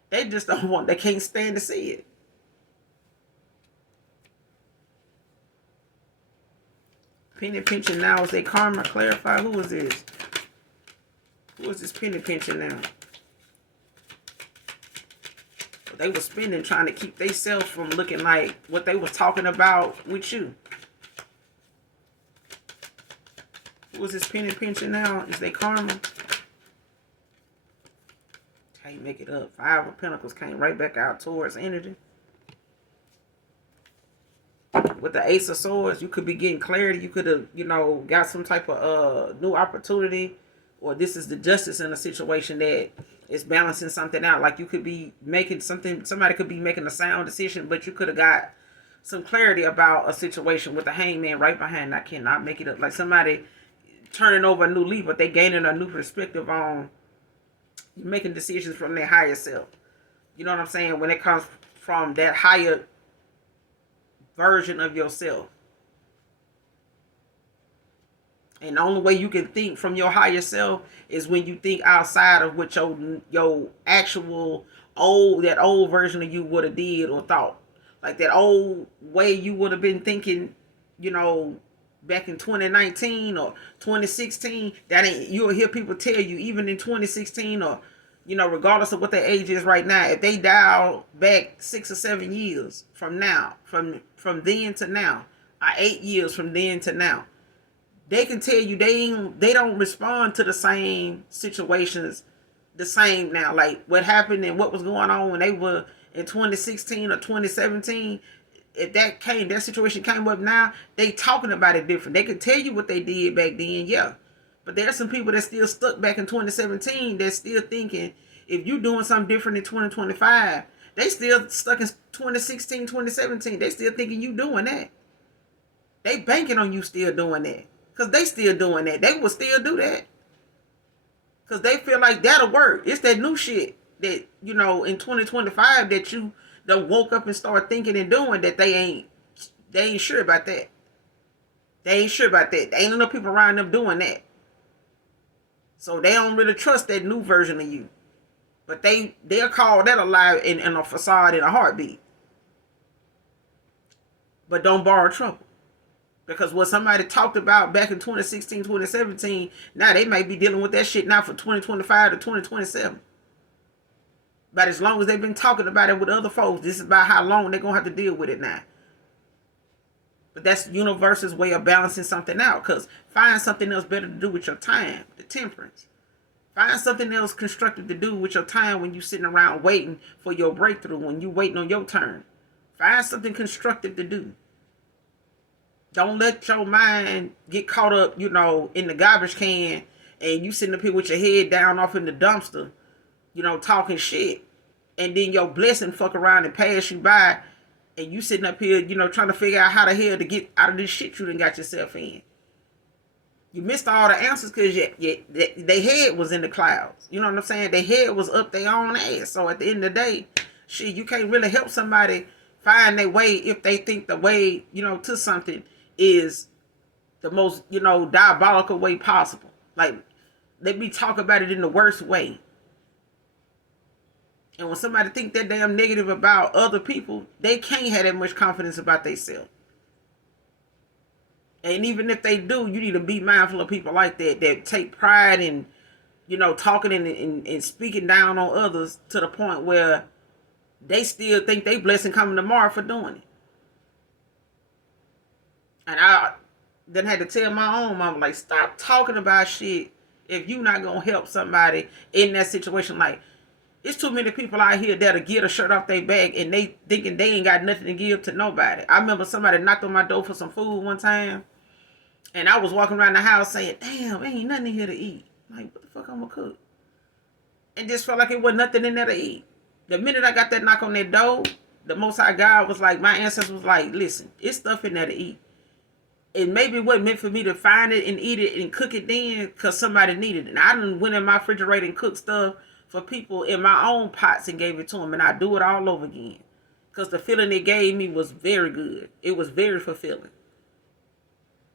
They just don't want, they can't stand to see it. Penny pinching now is a karma. Clarify, who is this? Who is this penny pinching now? They were spending trying to keep themselves from looking like what they were talking about with you. Who is this penny pinching now? Is they karma? Can't make it up. 5 of Pentacles came right back out towards energy. With the Ace of Swords, you could be getting clarity. You could have, got some type of new opportunity. Or this is the justice in a situation that It's balancing something out. Like you could be making something, somebody could be making a sound decision, but you could have got some clarity about a situation with the hangman right behind. I cannot make it up. Like somebody turning over a new leaf, but they gaining a new perspective on making decisions from their higher self. You know what I'm saying? When it comes from that higher version of yourself. And the only way you can think from your higher self is when you think outside of what your actual that old version of you would have did or thought. Like that old way you would have been thinking, you know, back in 2019 or 2016. That ain't, you'll hear people tell you even in 2016 or, you know, regardless of what their age is right now, if they dial back 6 or 7 years from now, from then to now, or 8 years from then to now, they can tell you they don't respond to the same situations the same now. Like what happened and what was going on when they were in 2016 or 2017. If that situation came up now, they talking about it different. They can tell you what they did back then, yeah. But there are some people that still stuck back in 2017 that's still thinking if you doing something different in 2025, they still stuck in 2016, 2017. They still thinking you doing that. They banking on you still doing that. Because they still doing that. They will still do that. Because they feel like that'll work. It's that new shit that, you know, in 2025 that you done woke up and start thinking and doing that they ain't sure about that. They ain't sure about that. There ain't enough people around them doing that. So they don't really trust that new version of you. But they'll call that alive in a facade in a heartbeat. But don't borrow trouble. Because what somebody talked about back in 2016, 2017, now they might be dealing with that shit now for 2025 to 2027. But as long as they've been talking about it with other folks, this is about how long they're going to have to deal with it now. But that's the universe's way of balancing something out. Because find something else better to do with your time, the temperance. Find something else constructive to do with your time when you're sitting around waiting for your breakthrough, when you're waiting on your turn. Find something constructive to do. Don't let your mind get caught up, you know, in the garbage can and you sitting up here with your head down off in the dumpster, you know, talking shit. And then your blessing fuck around and pass you by and you sitting up here, you know, trying to figure out how the hell to get out of this shit you done got yourself in. You missed all the answers because their head was in the clouds. You know what I'm saying? Their head was up their own ass. So at the end of the day, shit, you can't really help somebody find their way if they think the way, you know, to something is the most, you know, diabolical way possible. Like, let me talk about it in the worst way. And when somebody think that damn negative about other people, they can't have that much confidence about themselves. And even if they do, you need to be mindful of people like that take pride in, you know, talking and speaking down on others to the point where they still think they blessing coming tomorrow for doing it. And I then had to tell my own mama, like, stop talking about shit if you not going to help somebody in that situation. Like, it's too many people out here that'll get a shirt off their back and they thinking they ain't got nothing to give to nobody. I remember somebody knocked on my door for some food one time. And I was walking around the house saying, damn, ain't nothing in here to eat. Like, what the fuck I'm going to cook? And just felt like it wasn't nothing in there to eat. The minute I got that knock on that door, the Most High God was like, my ancestors was like, listen, it's stuff in there to eat. It maybe wasn't meant for me to find it and eat it and cook it then because somebody needed it. And I done went in my refrigerator and cooked stuff for people in my own pots and gave it to them. And I do it all over again. Because the feeling it gave me was very good. It was very fulfilling.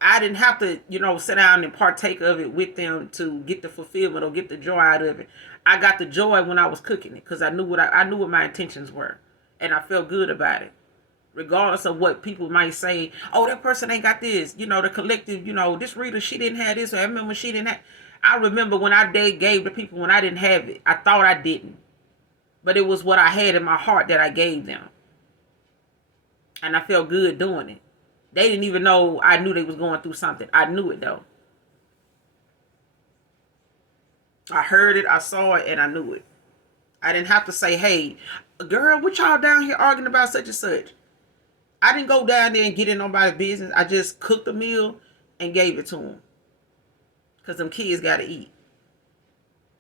I didn't have to, you know, sit down and partake of it with them to get the fulfillment or get the joy out of it. I got the joy when I was cooking it because I knew what my intentions were. And I felt good about it. Regardless of what people might say, oh, that person ain't got this. You know, the collective, you know, this reader, she didn't have this. Or I remember she didn't have. I remember when I gave to people when I didn't have it. I thought I didn't. But it was what I had in my heart that I gave them. And I felt good doing it. They didn't even know I knew they was going through something. I knew it, though. I heard it, I saw it, and I knew it. I didn't have to say, hey, girl, what y'all down here arguing about such and such? I didn't go down there and get in nobody's business. I just cooked a meal and gave it to them. Because them kids got to eat.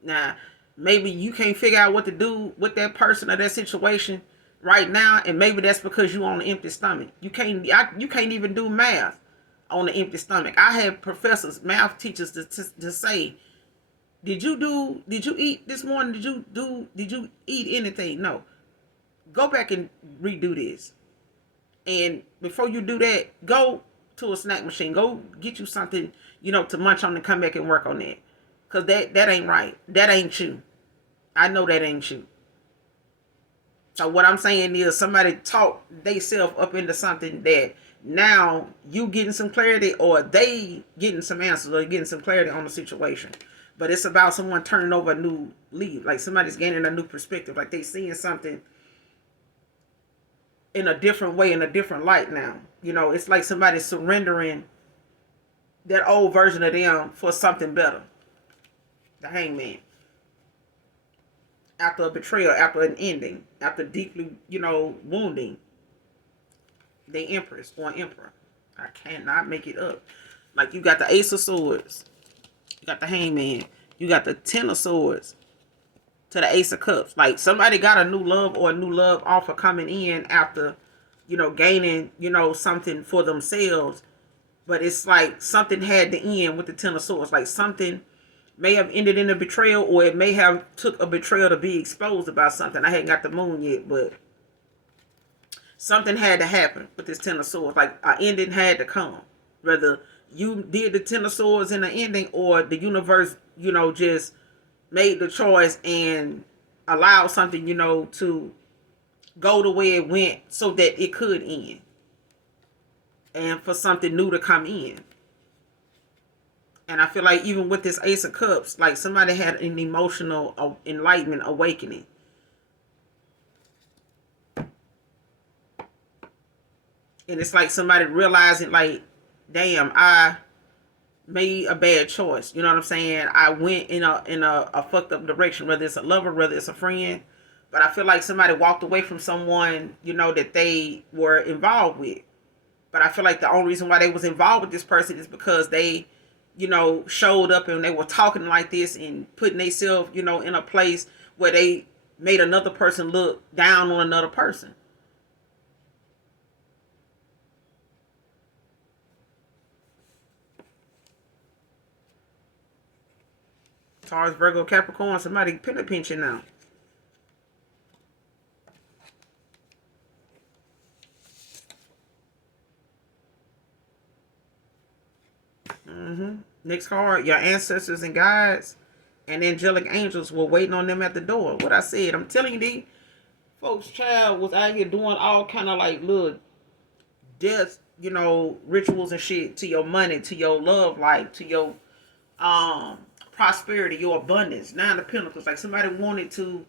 Now, Maybe you can't figure out what to do with that person or that situation right now, and maybe that's because you on an empty stomach. You can't even do math on an empty stomach. I had professors, math teachers, to say, did you eat this morning? Did you eat anything? No. Go back and redo this. And before you do that, go to a snack machine. Go get you something, to munch on and come back and work on that. Cause that ain't right. That ain't you. I know that ain't you. So what I'm saying is somebody talk theyself up into something that now you getting some clarity, or they getting some answers, or getting some clarity on the situation. But it's about someone turning over a new leaf. Like somebody's gaining a new perspective. Like they seeing something in a different way, in a different light now. It's like somebody surrendering that old version of them for something better. The Hangman. After a betrayal, after an ending, after deeply, wounding the Empress or Emperor. I cannot make it up. Like you got the Ace of Swords, you got the Hangman, you got the Ten of Swords to the Ace of Cups. Like somebody got a new love or a new love offer coming in after, gaining, something for themselves. But it's like something had to end with the Ten of Swords. Like something may have ended in a betrayal, or it may have took a betrayal to be exposed about something. I hadn't got the moon yet, but something had to happen with this Ten of Swords. Like an ending had to come. Whether you did the Ten of Swords in the ending, or the universe, just made the choice and allowed something, to go the way it went so that it could end. And for something new to come in. And I feel like even with this Ace of Cups, like somebody had an emotional enlightenment awakening. And it's like somebody realizing, like, damn, I made a bad choice. You know what I'm saying? I went in a fucked up direction, whether it's a lover, whether it's a friend. But I feel like somebody walked away from someone, that they were involved with. But I feel like the only reason why they was involved with this person is because they, showed up and they were talking like this and putting themselves, in a place where they made another person look down on another person. Taurus, Virgo, Capricorn, somebody penny pinching now. Next card, your ancestors and guides and angelic angels were waiting on them at the door. What I said, I'm telling you, these folks' child was out here doing all kind of like little death, rituals and shit to your money, to your love life, to your prosperity, your abundance. Nine of Pentacles, like somebody wanted to,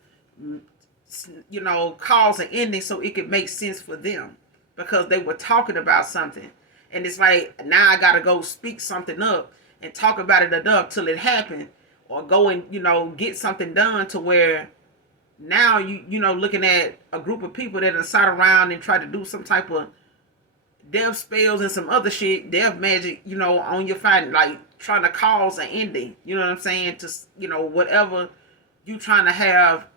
cause an ending so it could make sense for them because they were talking about something. And it's like, now I got to go speak something up and talk about it enough till it happened, or go and, get something done to where now looking at a group of people that have sat around and try to do some type of death spells and some other shit, death magic, on your fight, like trying to cause an ending, you know what I'm saying, to, whatever you trying to have,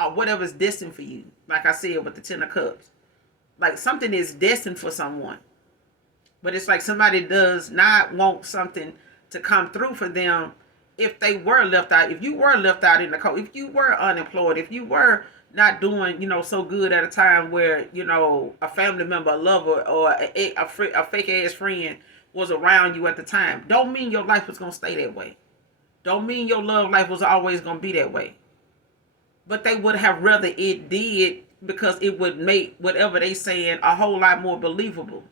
or whatever's destined for you. Like I said, with the Ten of Cups, like something is destined for someone. But it's like somebody does not want something to come through for them if they were left out. If you were left out in the cold, if you were unemployed, if you were not doing, so good at a time where, a family member, a lover, or a fake ass friend was around you at the time, don't mean your life was going to stay that way. Don't mean your love life was always going to be that way. But they would have rather it did, because it would make whatever they saying a whole lot more believable.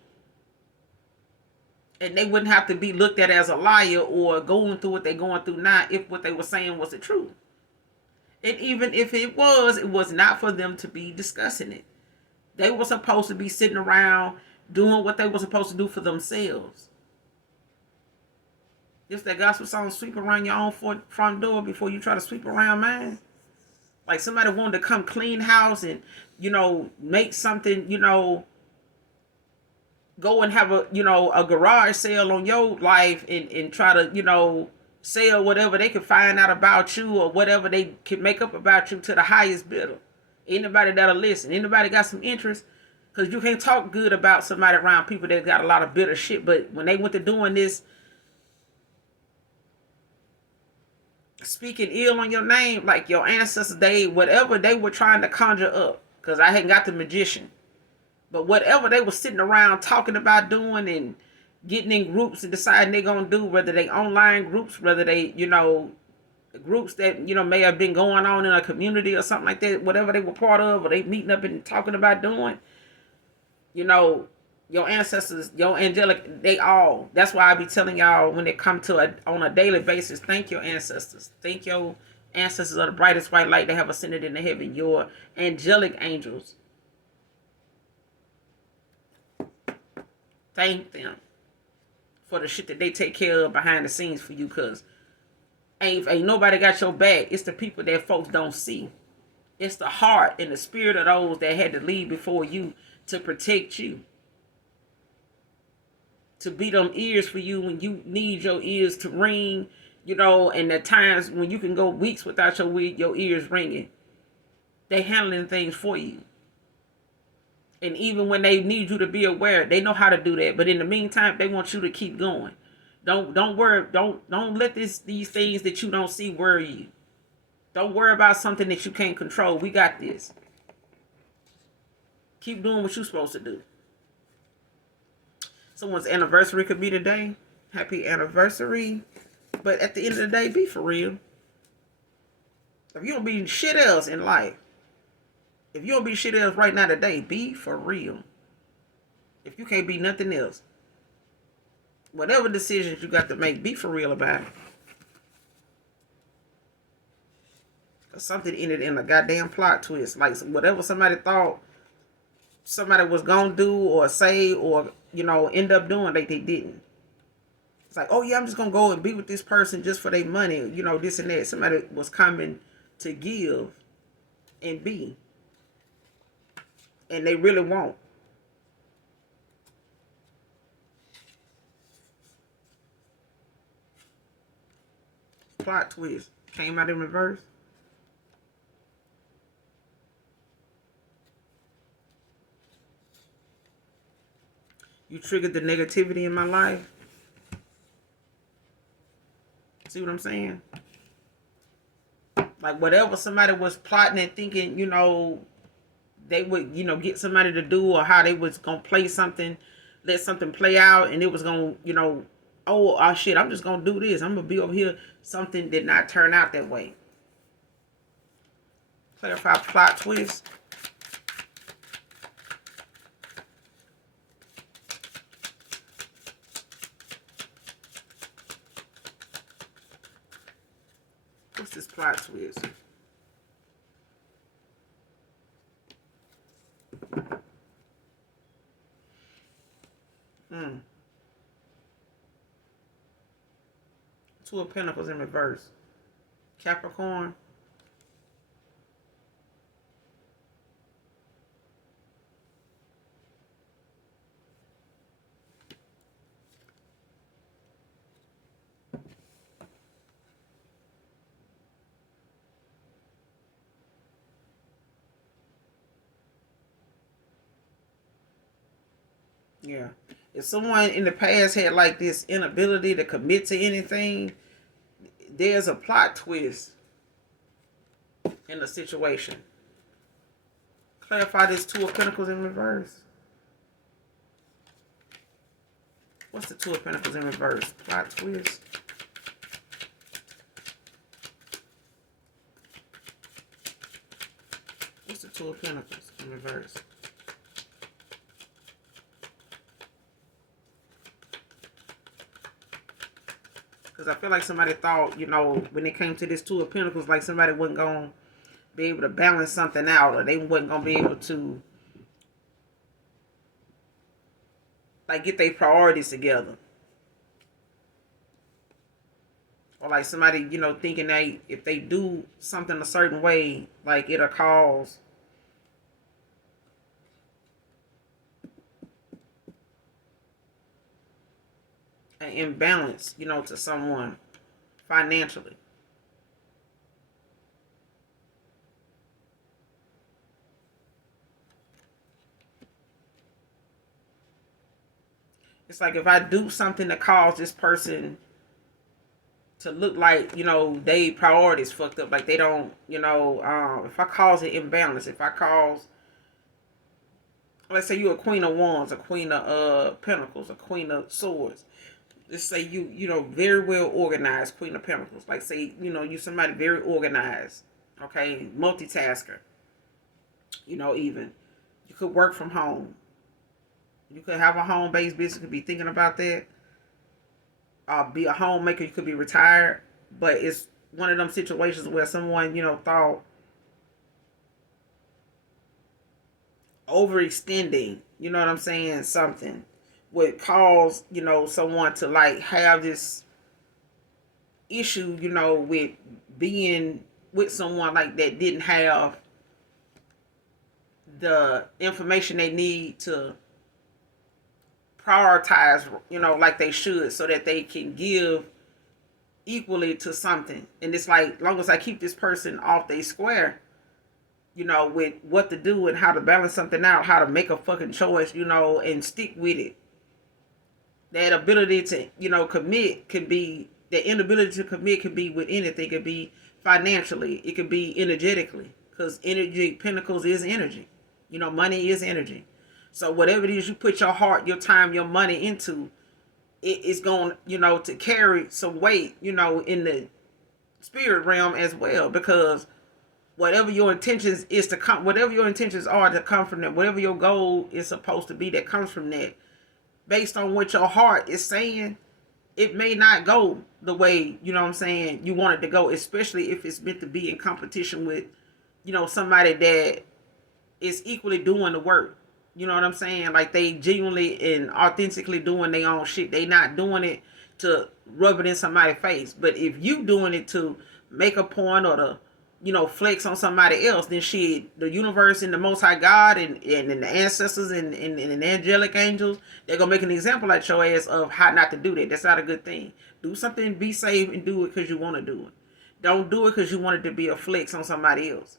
And they wouldn't have to be looked at as a liar or going through what they're going through now if what they were saying was the truth. And even if it was not for them to be discussing it. They were supposed to be sitting around doing what they were supposed to do for themselves. Just that gospel song, sweep around your own front door before you try to sweep around mine. Like somebody wanted to come clean house and, make something, go and have a garage sale on your life and try to, sell whatever they can find out about you or whatever they can make up about you to the highest bidder. Anybody that'll listen. Anybody got some interest? Because you can't talk good about somebody around people that got a lot of bitter shit. But when they went to doing this, speaking ill on your name, like your ancestors, they, whatever they were trying to conjure up. Because I hadn't got the magician. But whatever they were sitting around talking about doing and getting in groups and deciding they're going to do, whether they online groups, whether they, groups that, may have been going on in a community or something like that, whatever they were part of, or they meeting up and talking about doing, your ancestors, your angelic, they all, that's why I be telling y'all when they come to on a daily basis, thank your ancestors. Thank your ancestors are the brightest white light they have ascended into heaven. Your angelic angels. Thank them for the shit that they take care of behind the scenes for you, because ain't nobody got your back. It's the people that folks don't see. It's the heart and the spirit of those that had to lead before you to protect you. To be them ears for you when you need your ears to ring, and the times when you can go weeks without your ears ringing. They handling things for you. And even when they need you to be aware, they know how to do that. But in the meantime, they want you to keep going. Don't worry. Don't let these things that you don't see worry you. Don't worry about something that you can't control. We got this. Keep doing what you're supposed to do. Someone's anniversary could be today. Happy anniversary. But at the end of the day, be for real. If you don't be shit else in life, if you don't be shit else right now today, be for real. If you can't be nothing else, whatever decisions you got to make, be for real about it. Because something ended in a goddamn plot twist. Like whatever somebody thought somebody was going to do or say or, end up doing, they didn't. It's like, oh yeah, I'm just going to go and be with this person just for their money, this and that. Somebody was coming to give and be. And they really won't. Plot twist. Came out in reverse. You triggered the negativity in my life. See what I'm saying? Like whatever somebody was plotting and thinking, they would, get somebody to do, or how they was going to play something, let something play out, and it was going to, oh shit, I'm just going to do this. I'm going to be over here. Something did not turn out that way. Clarify plot twist. What's this plot twist? Two of Pentacles in reverse. Capricorn. Yeah. If someone in the past had like this inability to commit to anything, there's a plot twist in the situation. Clarify this Two of Pentacles in reverse. What's the Two of Pentacles in reverse? Plot twist. What's the Two of Pentacles in reverse? Because I feel like somebody thought, when it came to this Two of Pentacles, like somebody wasn't going to be able to balance something out, or they wasn't going to be able to, like, get their priorities together. Or like somebody, thinking if they do something a certain way, like it'll cause an imbalance, to someone. financially. It's like if I do something to cause this person to look like, they priorities fucked up, like they don't, if I cause an imbalance, if I cause, let's say you're a queen of wands, a queen of pentacles, a queen of swords. Let's say you very well organized, queen of pentacles. Like say, you somebody very organized, okay, multitasker. Even you could work from home. You could have a home-based business. Could be thinking about that. Be a homemaker. You could be retired, but it's one of them situations where someone thought overextending. You know what I'm saying? Something would cause someone to like have this issue. With being with someone like that didn't have the information they need to prioritize, like they should, so that they can give equally to something. And it's like, long as I keep this person off they square, with what to do and how to balance something out, how to make a fucking choice, and stick with it. That ability to, commit can be, the inability to commit can be with anything. It could be financially, it could be energetically, because energy, pentacles is energy. Money is energy. So whatever it is you put your heart, your time, your money into, it is going, to carry some weight, in the spirit realm as well. Because whatever your intentions is to come, whatever your intentions are to come from that, whatever your goal is supposed to be that comes from that, based on what your heart is saying, it may not go the way, you want it to go, especially if it's meant to be in competition with, somebody that is equally doing the work. You know what I'm saying? Like they genuinely and authentically doing their own shit. They not doing it to rub it in somebody's face. But if you doing it to make a point or to, flex on somebody else, then shit, the universe and the Most High God and the ancestors and the angelic angels, they're going to make an example at your ass of how not to do that. That's not a good thing. Do something, be safe, and do it because you want to do it. Don't do it because you want it to be a flex on somebody else.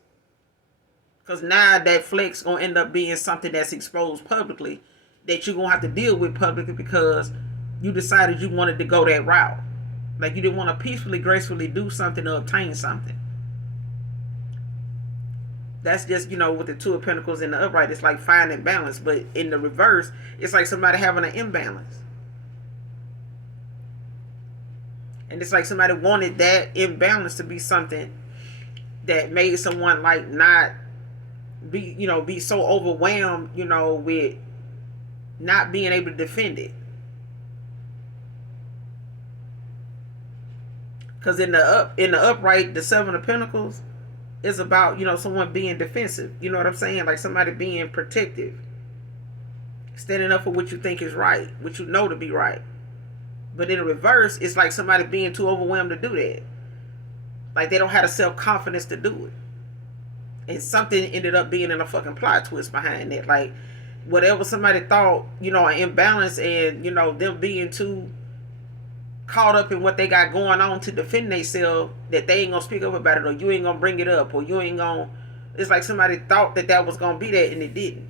Because now that flex going to end up being something that's exposed publicly that you're going to have to deal with publicly because you decided you wanted to go that route. Like you didn't want to peacefully, gracefully do something to obtain something. That's just, with the Two of Pentacles in the upright, it's like finding balance. But in the reverse, it's like somebody having an imbalance. And it's like somebody wanted that imbalance to be something that made someone like not be so overwhelmed, with not being able to defend it. Because in the upright, the Seven of Pentacles is about, someone being defensive. You know what I'm saying? Like somebody being protective. Standing up for what you think is right, what you know to be right. But in the reverse, it's like somebody being too overwhelmed to do that. Like they don't have the self-confidence to do it. And something ended up being in a fucking plot twist behind it. Like, whatever somebody thought, an imbalance and, them being too caught up in what they got going on to defend themselves, that they ain't gonna speak up about it, or you ain't gonna bring it up, or you ain't gonna... It's like somebody thought that was gonna be that, and it didn't.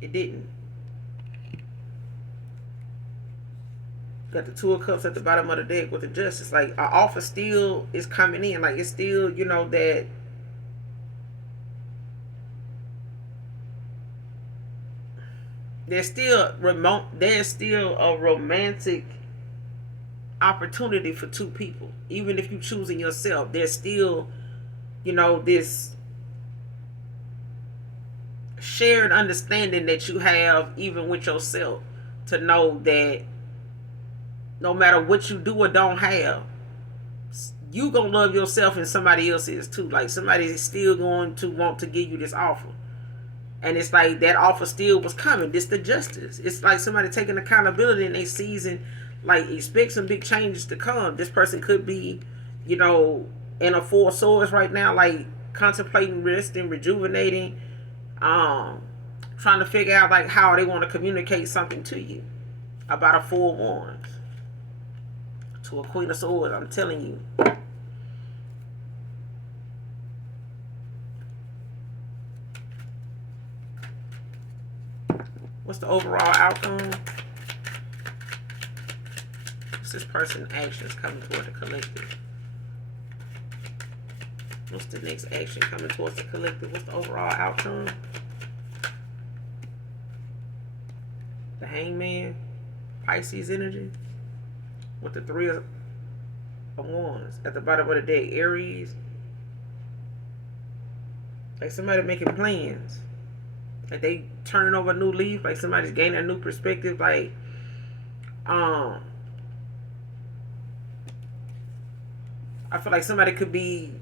It didn't. Got the Two of Cups at the bottom of the deck with the Justice. Like, an offer still is coming in. Like, it's still, that there's still a romantic opportunity for two people. Even if you choosing yourself, there's still, this shared understanding that you have even with yourself, to know that no matter what you do or don't have, you gonna love yourself and somebody else is too. Like somebody is still going to want to give you this offer. And it's like that offer still was coming. This the Justice. It's like somebody taking accountability and they season, like expect some big changes to come. This person could be, in a Four of Swords right now, like contemplating rest and rejuvenating, trying to figure out like how they want to communicate something to you about a Four of Wands to a Queen of Swords. I'm telling you. What's the overall outcome? What's this person's actions coming toward the collective? What's the next action coming towards the collective? What's the overall outcome? The Hangman, Pisces energy, with the Three of Wands at the bottom of the deck. Aries, like somebody making plans, like they turning over a new leaf, like somebody's gaining a new perspective. Like, I feel like somebody could be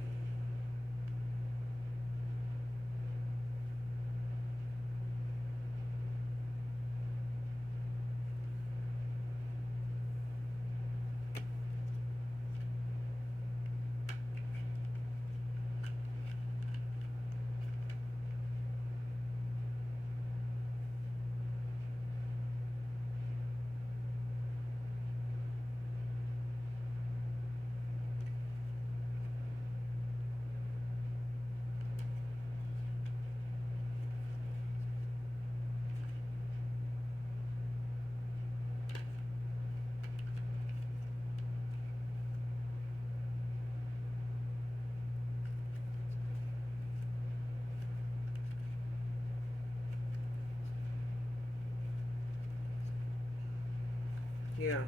yeah.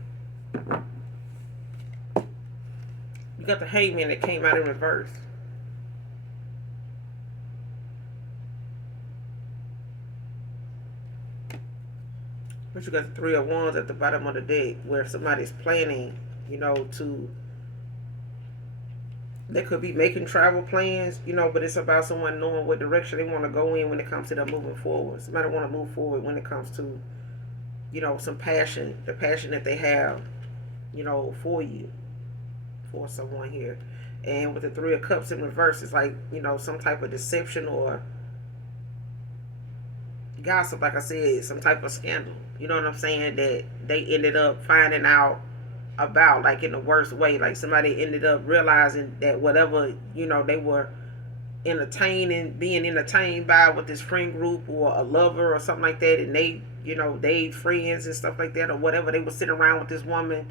You got the Hangman that came out in reverse. But you got the Three of Wands at the bottom of the deck, where somebody's planning, you know, to, they could be making travel plans, you know, but it's about someone knowing what direction they want to go in when it comes to them moving forward. Somebody want to move forward when it comes to, you know, some passion, the passion that they have, you know, for you, for someone here. And with the Three of Cups in reverse, it's like, you know, some type of deception or gossip, like I said, some type of scandal. You know what I'm saying? That they ended up finding out about, like in the worst way. Like somebody ended up realizing that whatever, you know, they were being entertained by with this friend group or a lover or something like that, and they, you know, they friends and stuff like that or whatever, they were sitting around with this woman,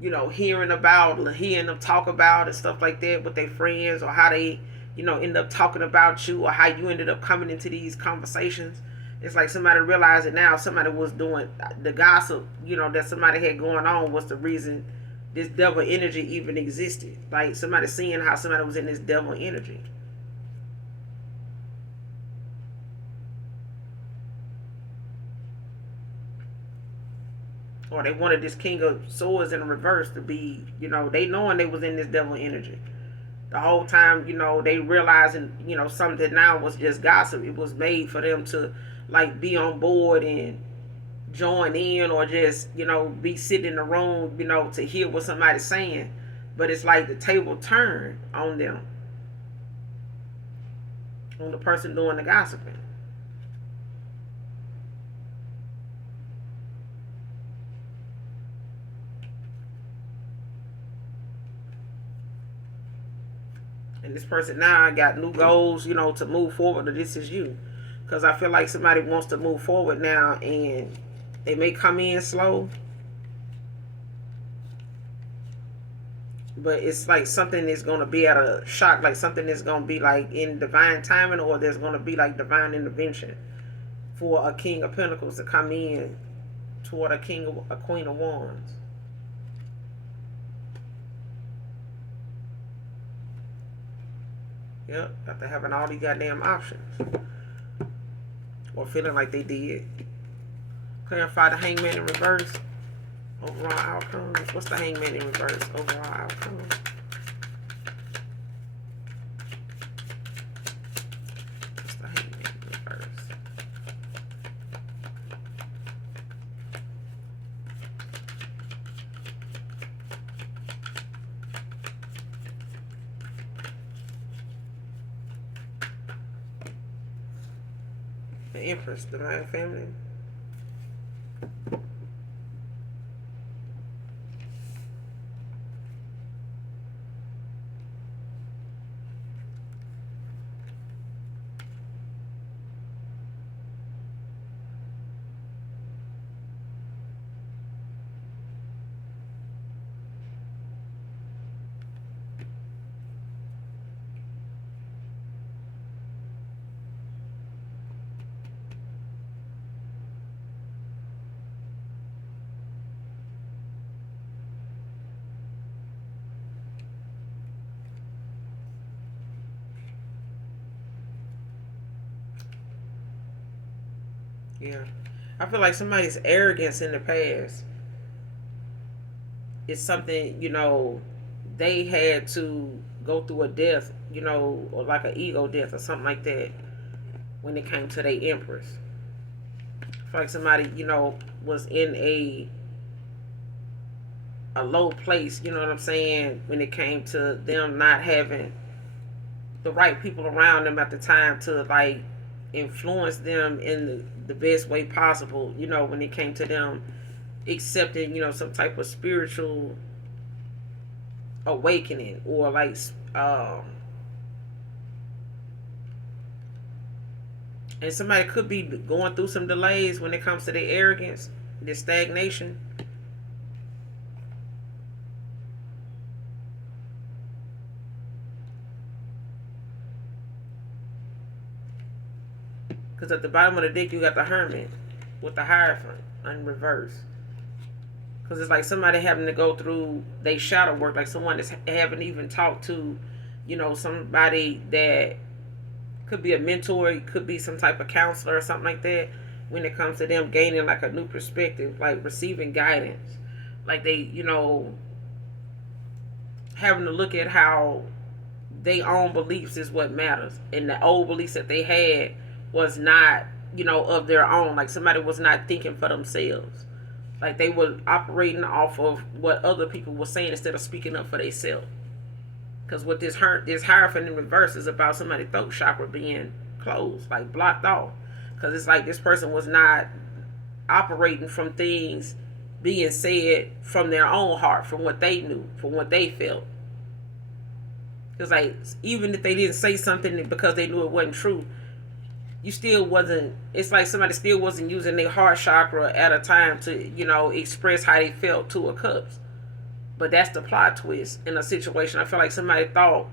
you know, hearing them talk about and stuff like that with their friends, or how they, you know, end up talking about you, or how you ended up coming into these conversations. It's like somebody realized it now. Somebody was doing the gossip, you know, that somebody had going on was the reason this devil energy even existed. Like somebody seeing how somebody was in this devil energy. Or they wanted this King of Swords in reverse to be, you know, they knowing they was in this devil energy. The whole time, you know, they realizing, you know, something now was just gossip. It was made for them to, like, be on board and join in, or just, you know, be sitting in the room, you know, to hear what somebody's saying. But it's like the table turned on them, on the person doing the gossiping. And this person now got new goals, you know, to move forward. Or this is you. Because I feel like somebody wants to move forward now, and they may come in slow, but it's like something is going to be at a shock, like something is going to be like in divine timing, or there's going to be like divine intervention for a King of Pentacles to come in toward a Queen of Wands. Yep, after having all these goddamn options, or feeling like they did. Clarify the Hangman in reverse. Overall outcomes. What's the Hangman in reverse? Overall outcomes. What's the Hangman in reverse? The Empress, Divine Feminine. Yeah. I feel like somebody's arrogance in the past is something, they had to go through a death, or like an ego death or something like that when it came to their Empress. I feel like somebody, was in a low place, you know what I'm saying, when it came to them not having the right people around them at the time to like influence them in the best way possible, when it came to them accepting, some type of spiritual awakening or like and somebody could be going through some delays when it comes to their arrogance, their stagnation. Because at the bottom of the deck, you got the Hermit with the Hierophant in reverse. Because it's like somebody having to go through their shadow work, like someone that's haven't even talked to, somebody that could be a mentor, it could be some type of counselor or something like that. When it comes to them gaining like a new perspective, like receiving guidance, like they, having to look at how their own beliefs is what matters, and the old beliefs that they had was not, of their own. Like somebody was not thinking for themselves. Like they were operating off of what other people were saying instead of speaking up for themselves. Because what this Hierophant in reverse is about somebody's throat chakra being closed, like blocked off. Because it's like this person was not operating from things being said from their own heart, from what they knew, from what they felt. Because like even if they didn't say something because they knew it wasn't true, you still wasn't. It's like somebody still wasn't using their heart chakra at a time to express how they felt to a cups. But that's the plot twist in a situation. I feel like somebody thought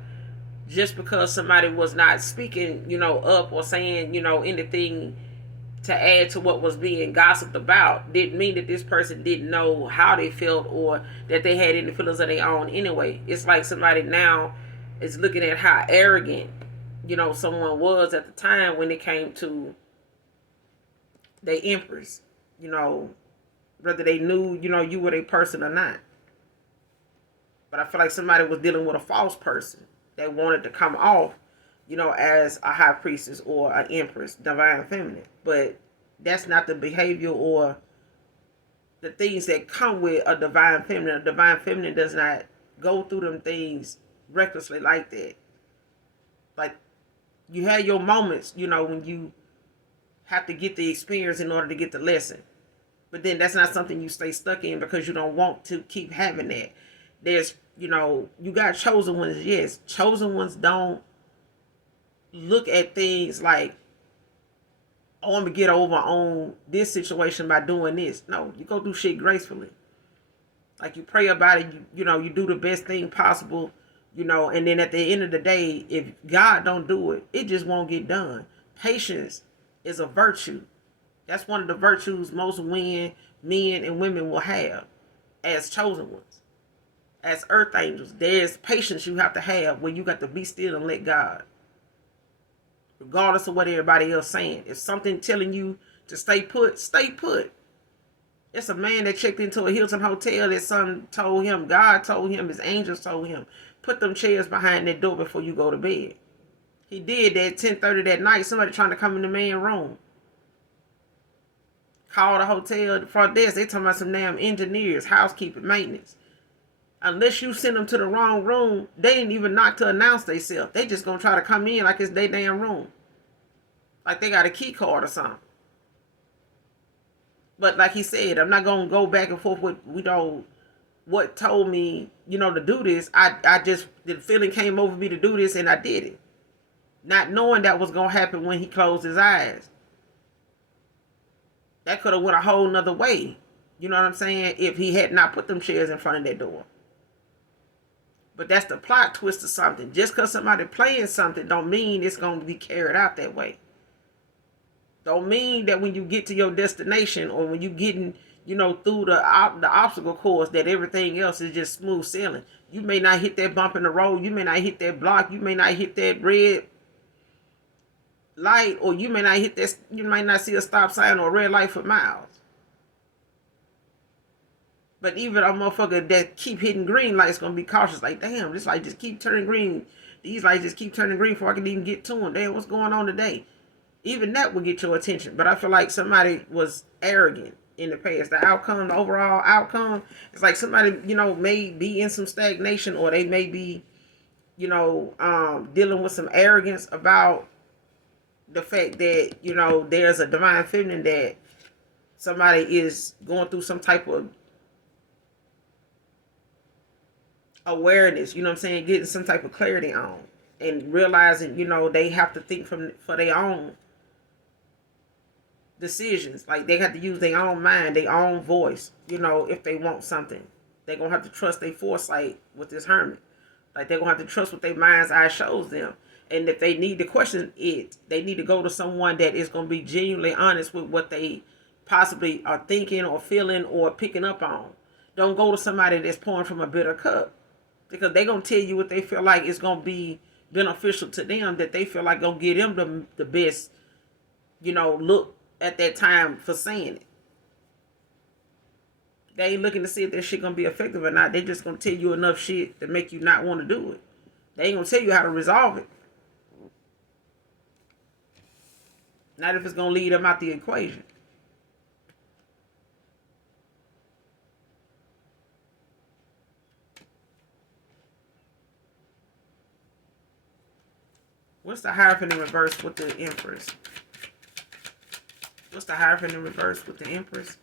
just because somebody was not speaking, up or saying, anything to add to what was being gossiped about, didn't mean that this person didn't know how they felt or that they had any feelings of their own anyway. It's like somebody now is looking at how arrogant, someone was at the time when it came to their Empress, whether they knew, you were a person or not. But I feel like somebody was dealing with a false person that wanted to come off, as a high priestess or an Empress, Divine Feminine. But that's not the behavior or the things that come with a Divine Feminine. A Divine Feminine does not go through them things recklessly like that. Like, you have your moments, when you have to get the experience in order to get the lesson. But then that's not something you stay stuck in because you don't want to keep having that. There's, you got chosen ones, yes. Chosen ones don't look at things like, oh, I'm going to get over on this situation by doing this. No, you go do shit gracefully. Like you pray about it, you do the best thing possible, and then at the end of the day, if God don't do it, it just won't get done. Patience is a virtue. That's one of the virtues most men and women will have as chosen ones. As earth angels, there's patience you have to have when you got to be still and let God. Regardless of what everybody else saying. If something telling you to stay put, stay put. It's a man that checked into a Hilton hotel that son told him, God told him, his angels told him, put them chairs behind that door before you go to bed. He did that at 10:30 that night. Somebody trying to come in the main room. Called the hotel, the front desk. They talking about some damn engineers, housekeeping, maintenance. Unless you send them to the wrong room, they didn't even knock to announce themselves. They just gonna try to come in like it's their damn room. Like they got a key card or something. But like he said, I'm not gonna go back and forth with what told me, to do this. I just, the feeling came over me to do this, and I did it, not knowing that was gonna happen when he closed his eyes. That could have went a whole nother way. You know what I'm saying? If he had not put them chairs in front of that door. But that's the plot twist of something. Just because somebody playing something don't mean it's going to be carried out that way. Don't mean that when you get to your destination, or when you getting, through the obstacle course, that everything else is just smooth sailing. You may not hit that bump in the road. You may not hit that block. You may not hit that red light, or you may not hit this. You might not see a stop sign or a red light for miles. But even a motherfucker that keep hitting green lights gonna be cautious. Like, damn, this light just keep turning green. These lights just keep turning green before I can even get to them. Damn, what's going on today? Even that will get your attention. But I feel like somebody was arrogant in the past. The outcome, the overall outcome, it's like somebody, may be in some stagnation, or they may be, dealing with some arrogance about the fact that, there's a divine feminine that somebody is going through some type of awareness, getting some type of clarity on, and realizing, they have to think for their own decisions. Like, they have to use their own mind, their own voice, if they want something. They're going to have to trust their foresight with this hermit. Like, they're going to have to trust what their mind's eye shows them. And if they need to question it, they need to go to someone that is going to be genuinely honest with what they possibly are thinking or feeling or picking up on. Don't go to somebody that's pouring from a bitter cup, because they're going to tell you what they feel like is going to be beneficial to them, that they feel like going to give them the best, look at that time for saying it. They ain't looking to see if that shit going to be effective or not. They just going to tell you enough shit to make you not want to do it. They ain't going to tell you how to resolve it. Not if it's going to lead them out the equation. What's the Hierophant in reverse with the Empress? What's the Hierophant in reverse with the Empress?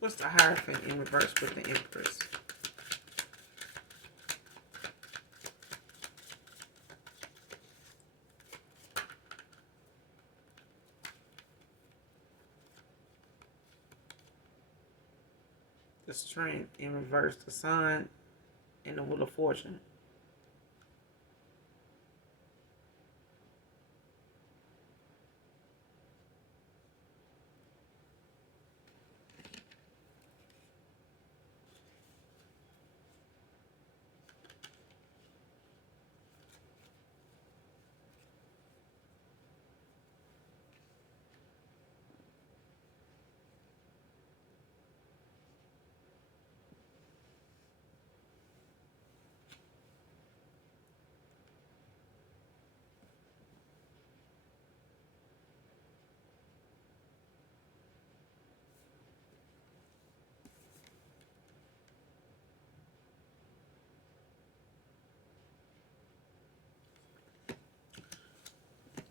What's the Hierophant in reverse with the Empress? The Strength in reverse, the Sun, and the Wheel of Fortune.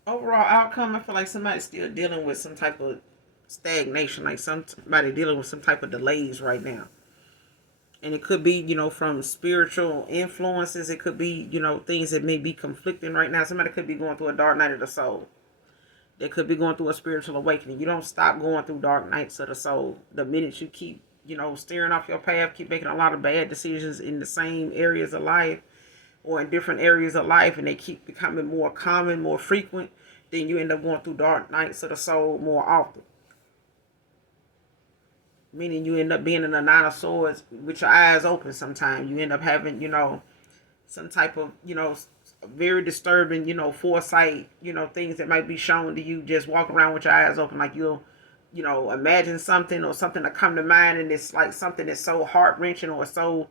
Overall outcome, I feel like somebody's still dealing with some type of stagnation, like somebody dealing with some type of delays right now. And it could be, from spiritual influences. It could be, things that may be conflicting right now. Somebody could be going through a dark night of the soul. They could be going through a spiritual awakening. You don't stop going through dark nights of the soul. The minute you keep, steering off your path, keep making a lot of bad decisions in the same areas of life or in different areas of life, and they keep becoming more common, more frequent, then you end up going through dark nights of the soul more often. Meaning you end up being in a Nine of Swords with your eyes open sometimes. You end up having, some type of, very disturbing, foresight, things that might be shown to you. Just walk around with your eyes open, like you'll imagine something or something to come to mind, and it's like something that's so heart-wrenching or so,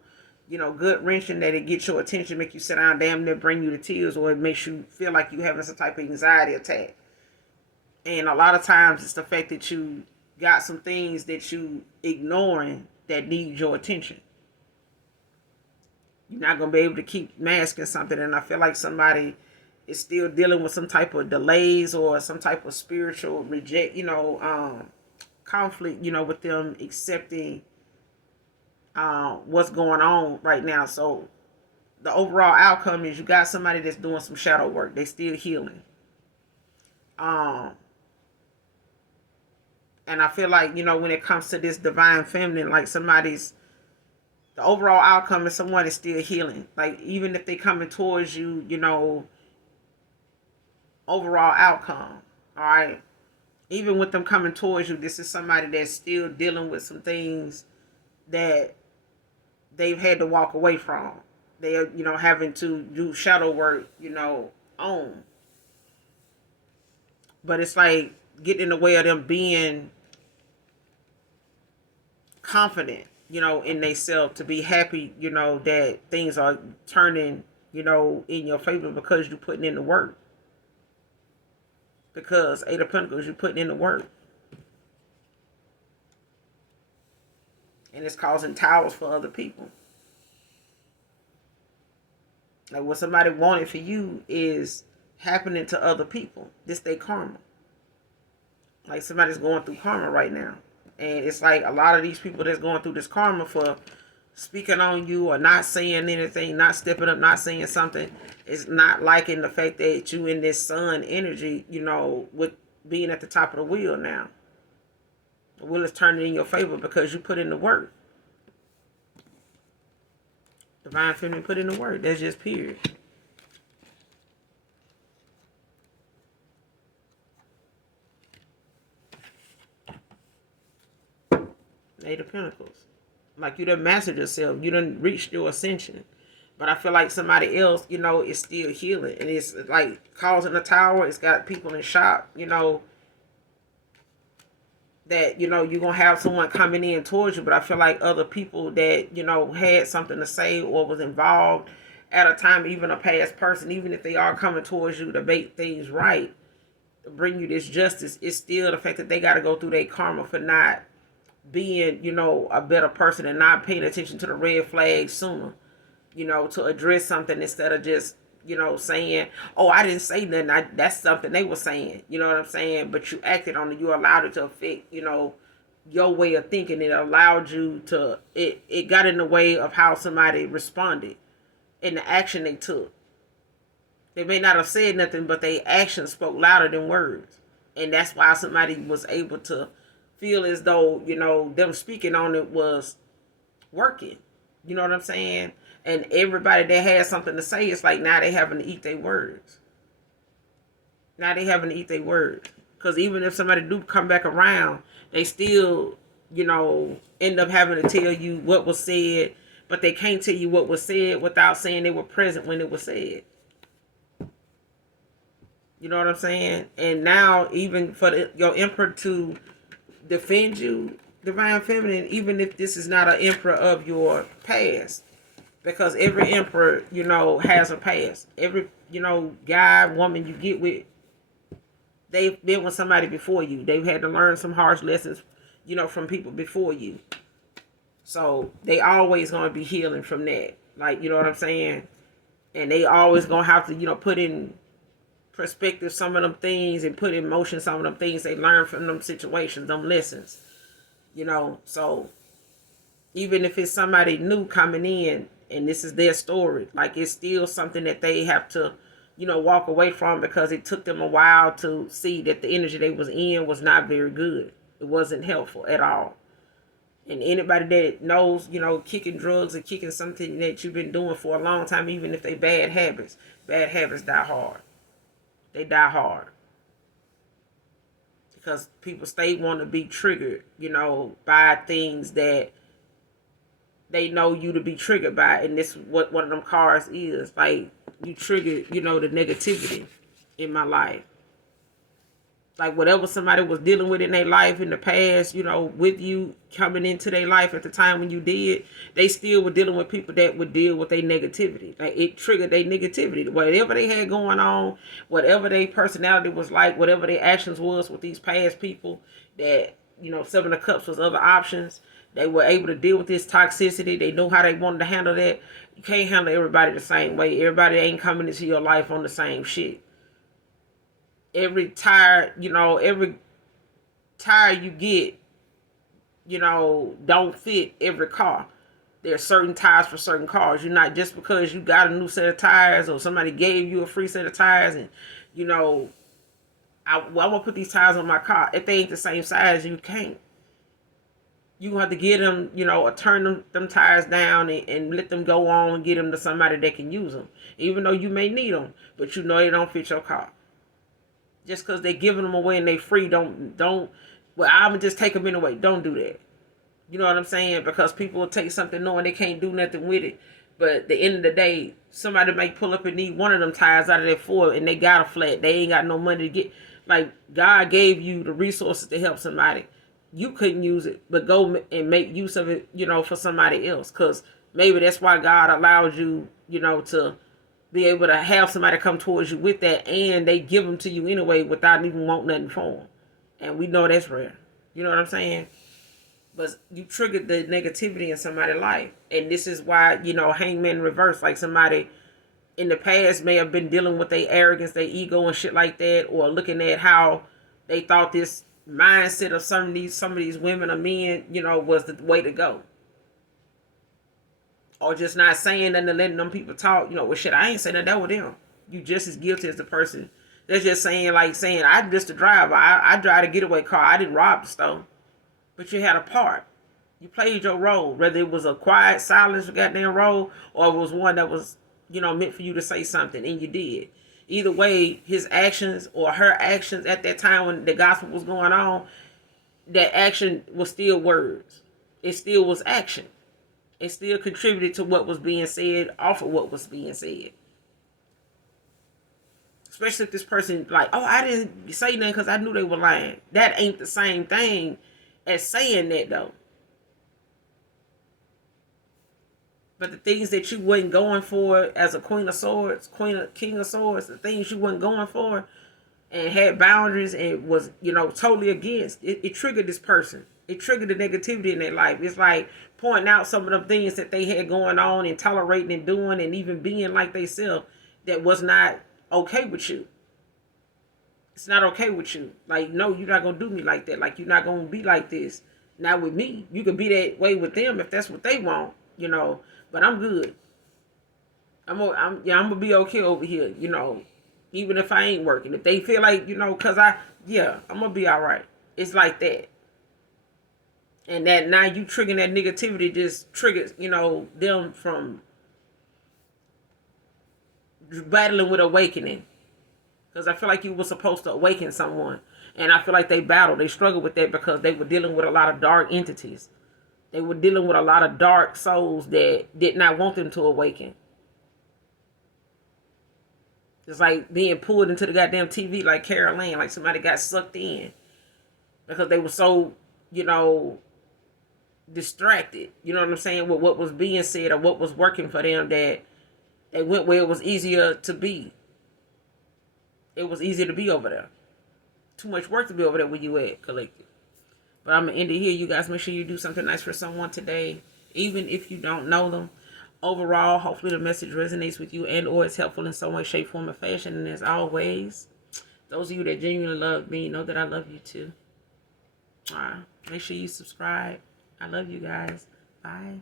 gut-wrenching that it gets your attention, make you sit down, damn near bring you to tears, or it makes you feel like you having some type of anxiety attack. And a lot of times it's the fact that you got some things that you ignoring that need your attention. You're not going to be able to keep masking something. And I feel like somebody is still dealing with some type of delays or some type of spiritual conflict, with them accepting what's going on right now. So the overall outcome is you got somebody that's doing some shadow work. They still healing. And I feel like, when it comes to this divine feminine, like the overall outcome is someone is still healing. Like, even if they coming towards you, overall outcome, all right? Even with them coming towards you, this is somebody that's still dealing with some things that they've had to walk away from. They're, having to do shadow work, on. But it's like getting in the way of them being confident, in themselves, to be happy, that things are turning, in your favor because you're putting in the work. Because Eight of Pentacles, you're putting in the work. And it's causing towers for other people. Like, what somebody wanted for you is happening to other people. This they karma. Like, somebody's going through karma right now. And it's like a lot of these people that's going through this karma for speaking on you or not saying anything, not stepping up, not saying something, is not liking the fact that you in this sun energy, with being at the top of the wheel now. The wheel is turning in your favor because you put in the work. Divine Feminine put in the work. That's just period. Eight of Pentacles. Like, you done mastered yourself. You done reached your ascension. But I feel like somebody else, is still healing. And it's like causing a tower. It's got people in shock, that, you're going to have someone coming in towards you. But I feel like other people that, had something to say or was involved at a time, even a past person, even if they are coming towards you to make things right, to bring you this justice, it's still the fact that they got to go through their karma for not being, a better person and not paying attention to the red flags sooner, to address something instead of just, saying, oh, I didn't say nothing. That's something they were saying, you know what I'm saying? But you acted on it. You allowed it to affect, your way of thinking. It allowed you to, it got in the way of how somebody responded and the action they took. They may not have said nothing, but their actions spoke louder than words. And that's why somebody was able to feel as though, them speaking on it was working. You know what I'm saying? And everybody that has something to say, it's like now they having to eat their words. Now they having to eat their words. Because even if somebody do come back around, they still, end up having to tell you what was said, but they can't tell you what was said without saying they were present when it was said. You know what I'm saying? And now, even for your emperor to defend you, Divine Feminine, even if this is not an emperor of your past, because every emperor, has a past. Every, guy, woman you get with, they've been with somebody before you. They've had to learn some harsh lessons, from people before you. So they always going to be healing from that. Like, you know what I'm saying? And they always going to have to, put in perspective some of them things and put in motion some of them things they learn from them situations, them lessons. So even if it's somebody new coming in and this is their story, like, it's still something that they have to, walk away from, because it took them a while to see that the energy they was in was not very good. It wasn't helpful at all. And anybody that knows, kicking drugs or kicking something that you've been doing for a long time, even if they bad habits die hard. They die hard. Because people stay want to be triggered, by things that they know you to be triggered by. And this is what one of them cards is. Like, you triggered, the negativity in my life. Like whatever somebody was dealing with in their life in the past, you know, with you coming into their life at the time when you did, they still were dealing with people that would deal with their negativity. Like it triggered their negativity. Whatever they had going on, whatever their personality was like, whatever their actions was with these past people, that, you know, Seven of Cups was other options. They were able to deal with this toxicity. They know how they wanted to handle that. You can't handle everybody the same way. Everybody ain't coming into your life on the same shit. Every tire you get, you know, don't fit every car. There's certain tires for certain cars. You're not, just because you got a new set of tires or somebody gave you a free set of tires and, you know, I'm going to put these tires on my car. If they ain't the same size, you can't. You have to get them, you know, or turn them tires down and let them go on and get them to somebody that can use them. Even though you may need them, but you know they don't fit your car. Just because they're giving them away and they free, don't, well, I'm going to just take them anyway. Don't do that. You know what I'm saying? Because people will take something knowing they can't do nothing with it. But at the end of the day, somebody may pull up and need one of them tires out of that four and they got a flat. They ain't got no money to get. Like, God gave you the resources to help somebody. You couldn't use it, but go and make use of it, you know, for somebody else. Because maybe that's why God allowed you, you know, to be able to have somebody come towards you with that, and they give them to you anyway without even wanting nothing for them. And we know that's rare. You know what I'm saying? But you triggered the negativity in somebody's life. And this is why, you know, hangman reverse. Like somebody in the past may have been dealing with their arrogance, their ego and shit like that, or looking at how they thought this mindset of some of these women or men, you know, was the way to go. Or just not saying nothing and letting them people talk, you know, well shit, I ain't saying that with them. You just as guilty as the person. They're just saying, I'm just a driver. I drive a getaway car. I didn't rob the store. But you had a part. You played your role. Whether it was a quiet, silent goddamn role, or it was one that was, you know, meant for you to say something, and you did. Either way, his actions or her actions at that time when the gospel was going on, that action was still words. It still was action. It still contributed to what was being said off of what was being said. Especially if this person, like, oh, I didn't say nothing because I knew they were lying. That ain't the same thing as saying that, though. But the things that you wasn't going for as a King of Swords, the things you wasn't going for and had boundaries and was, you know, totally against, it triggered this person. It triggered the negativity in their life. It's like pointing out some of the things that they had going on and tolerating and doing and even being like they self that was not okay with you. It's not okay with you. Like, no, you're not going to do me like that. Like, you're not going to be like this. Not with me. You can be that way with them if that's what they want, you know. But I'm good. I'm gonna be okay over here, you know. Even if I ain't working. If they feel like, you know, I'm gonna be all right. It's like that. And that now you triggering that negativity just triggers, you know, them from battling with awakening. Because I feel like you were supposed to awaken someone. And I feel like they battled. They struggled with that because they were dealing with a lot of dark entities. They were dealing with a lot of dark souls that did not want them to awaken. It's like being pulled into the goddamn TV like Carol Ann, like somebody got sucked in. Because they were so, you know, distracted, you know what I'm saying, with what was being said or what was working for them, that they went where it was easier to be. It was easier to be over there. Too much work to be over there where you at, collective. But I'm going to end it here. You guys make sure you do something nice for someone today, even if you don't know them. Overall, hopefully the message resonates with you and or is helpful in some way, shape, form, or fashion. And as always, those of you that genuinely love me know that I love you too. Make sure you subscribe. I love you guys. Bye.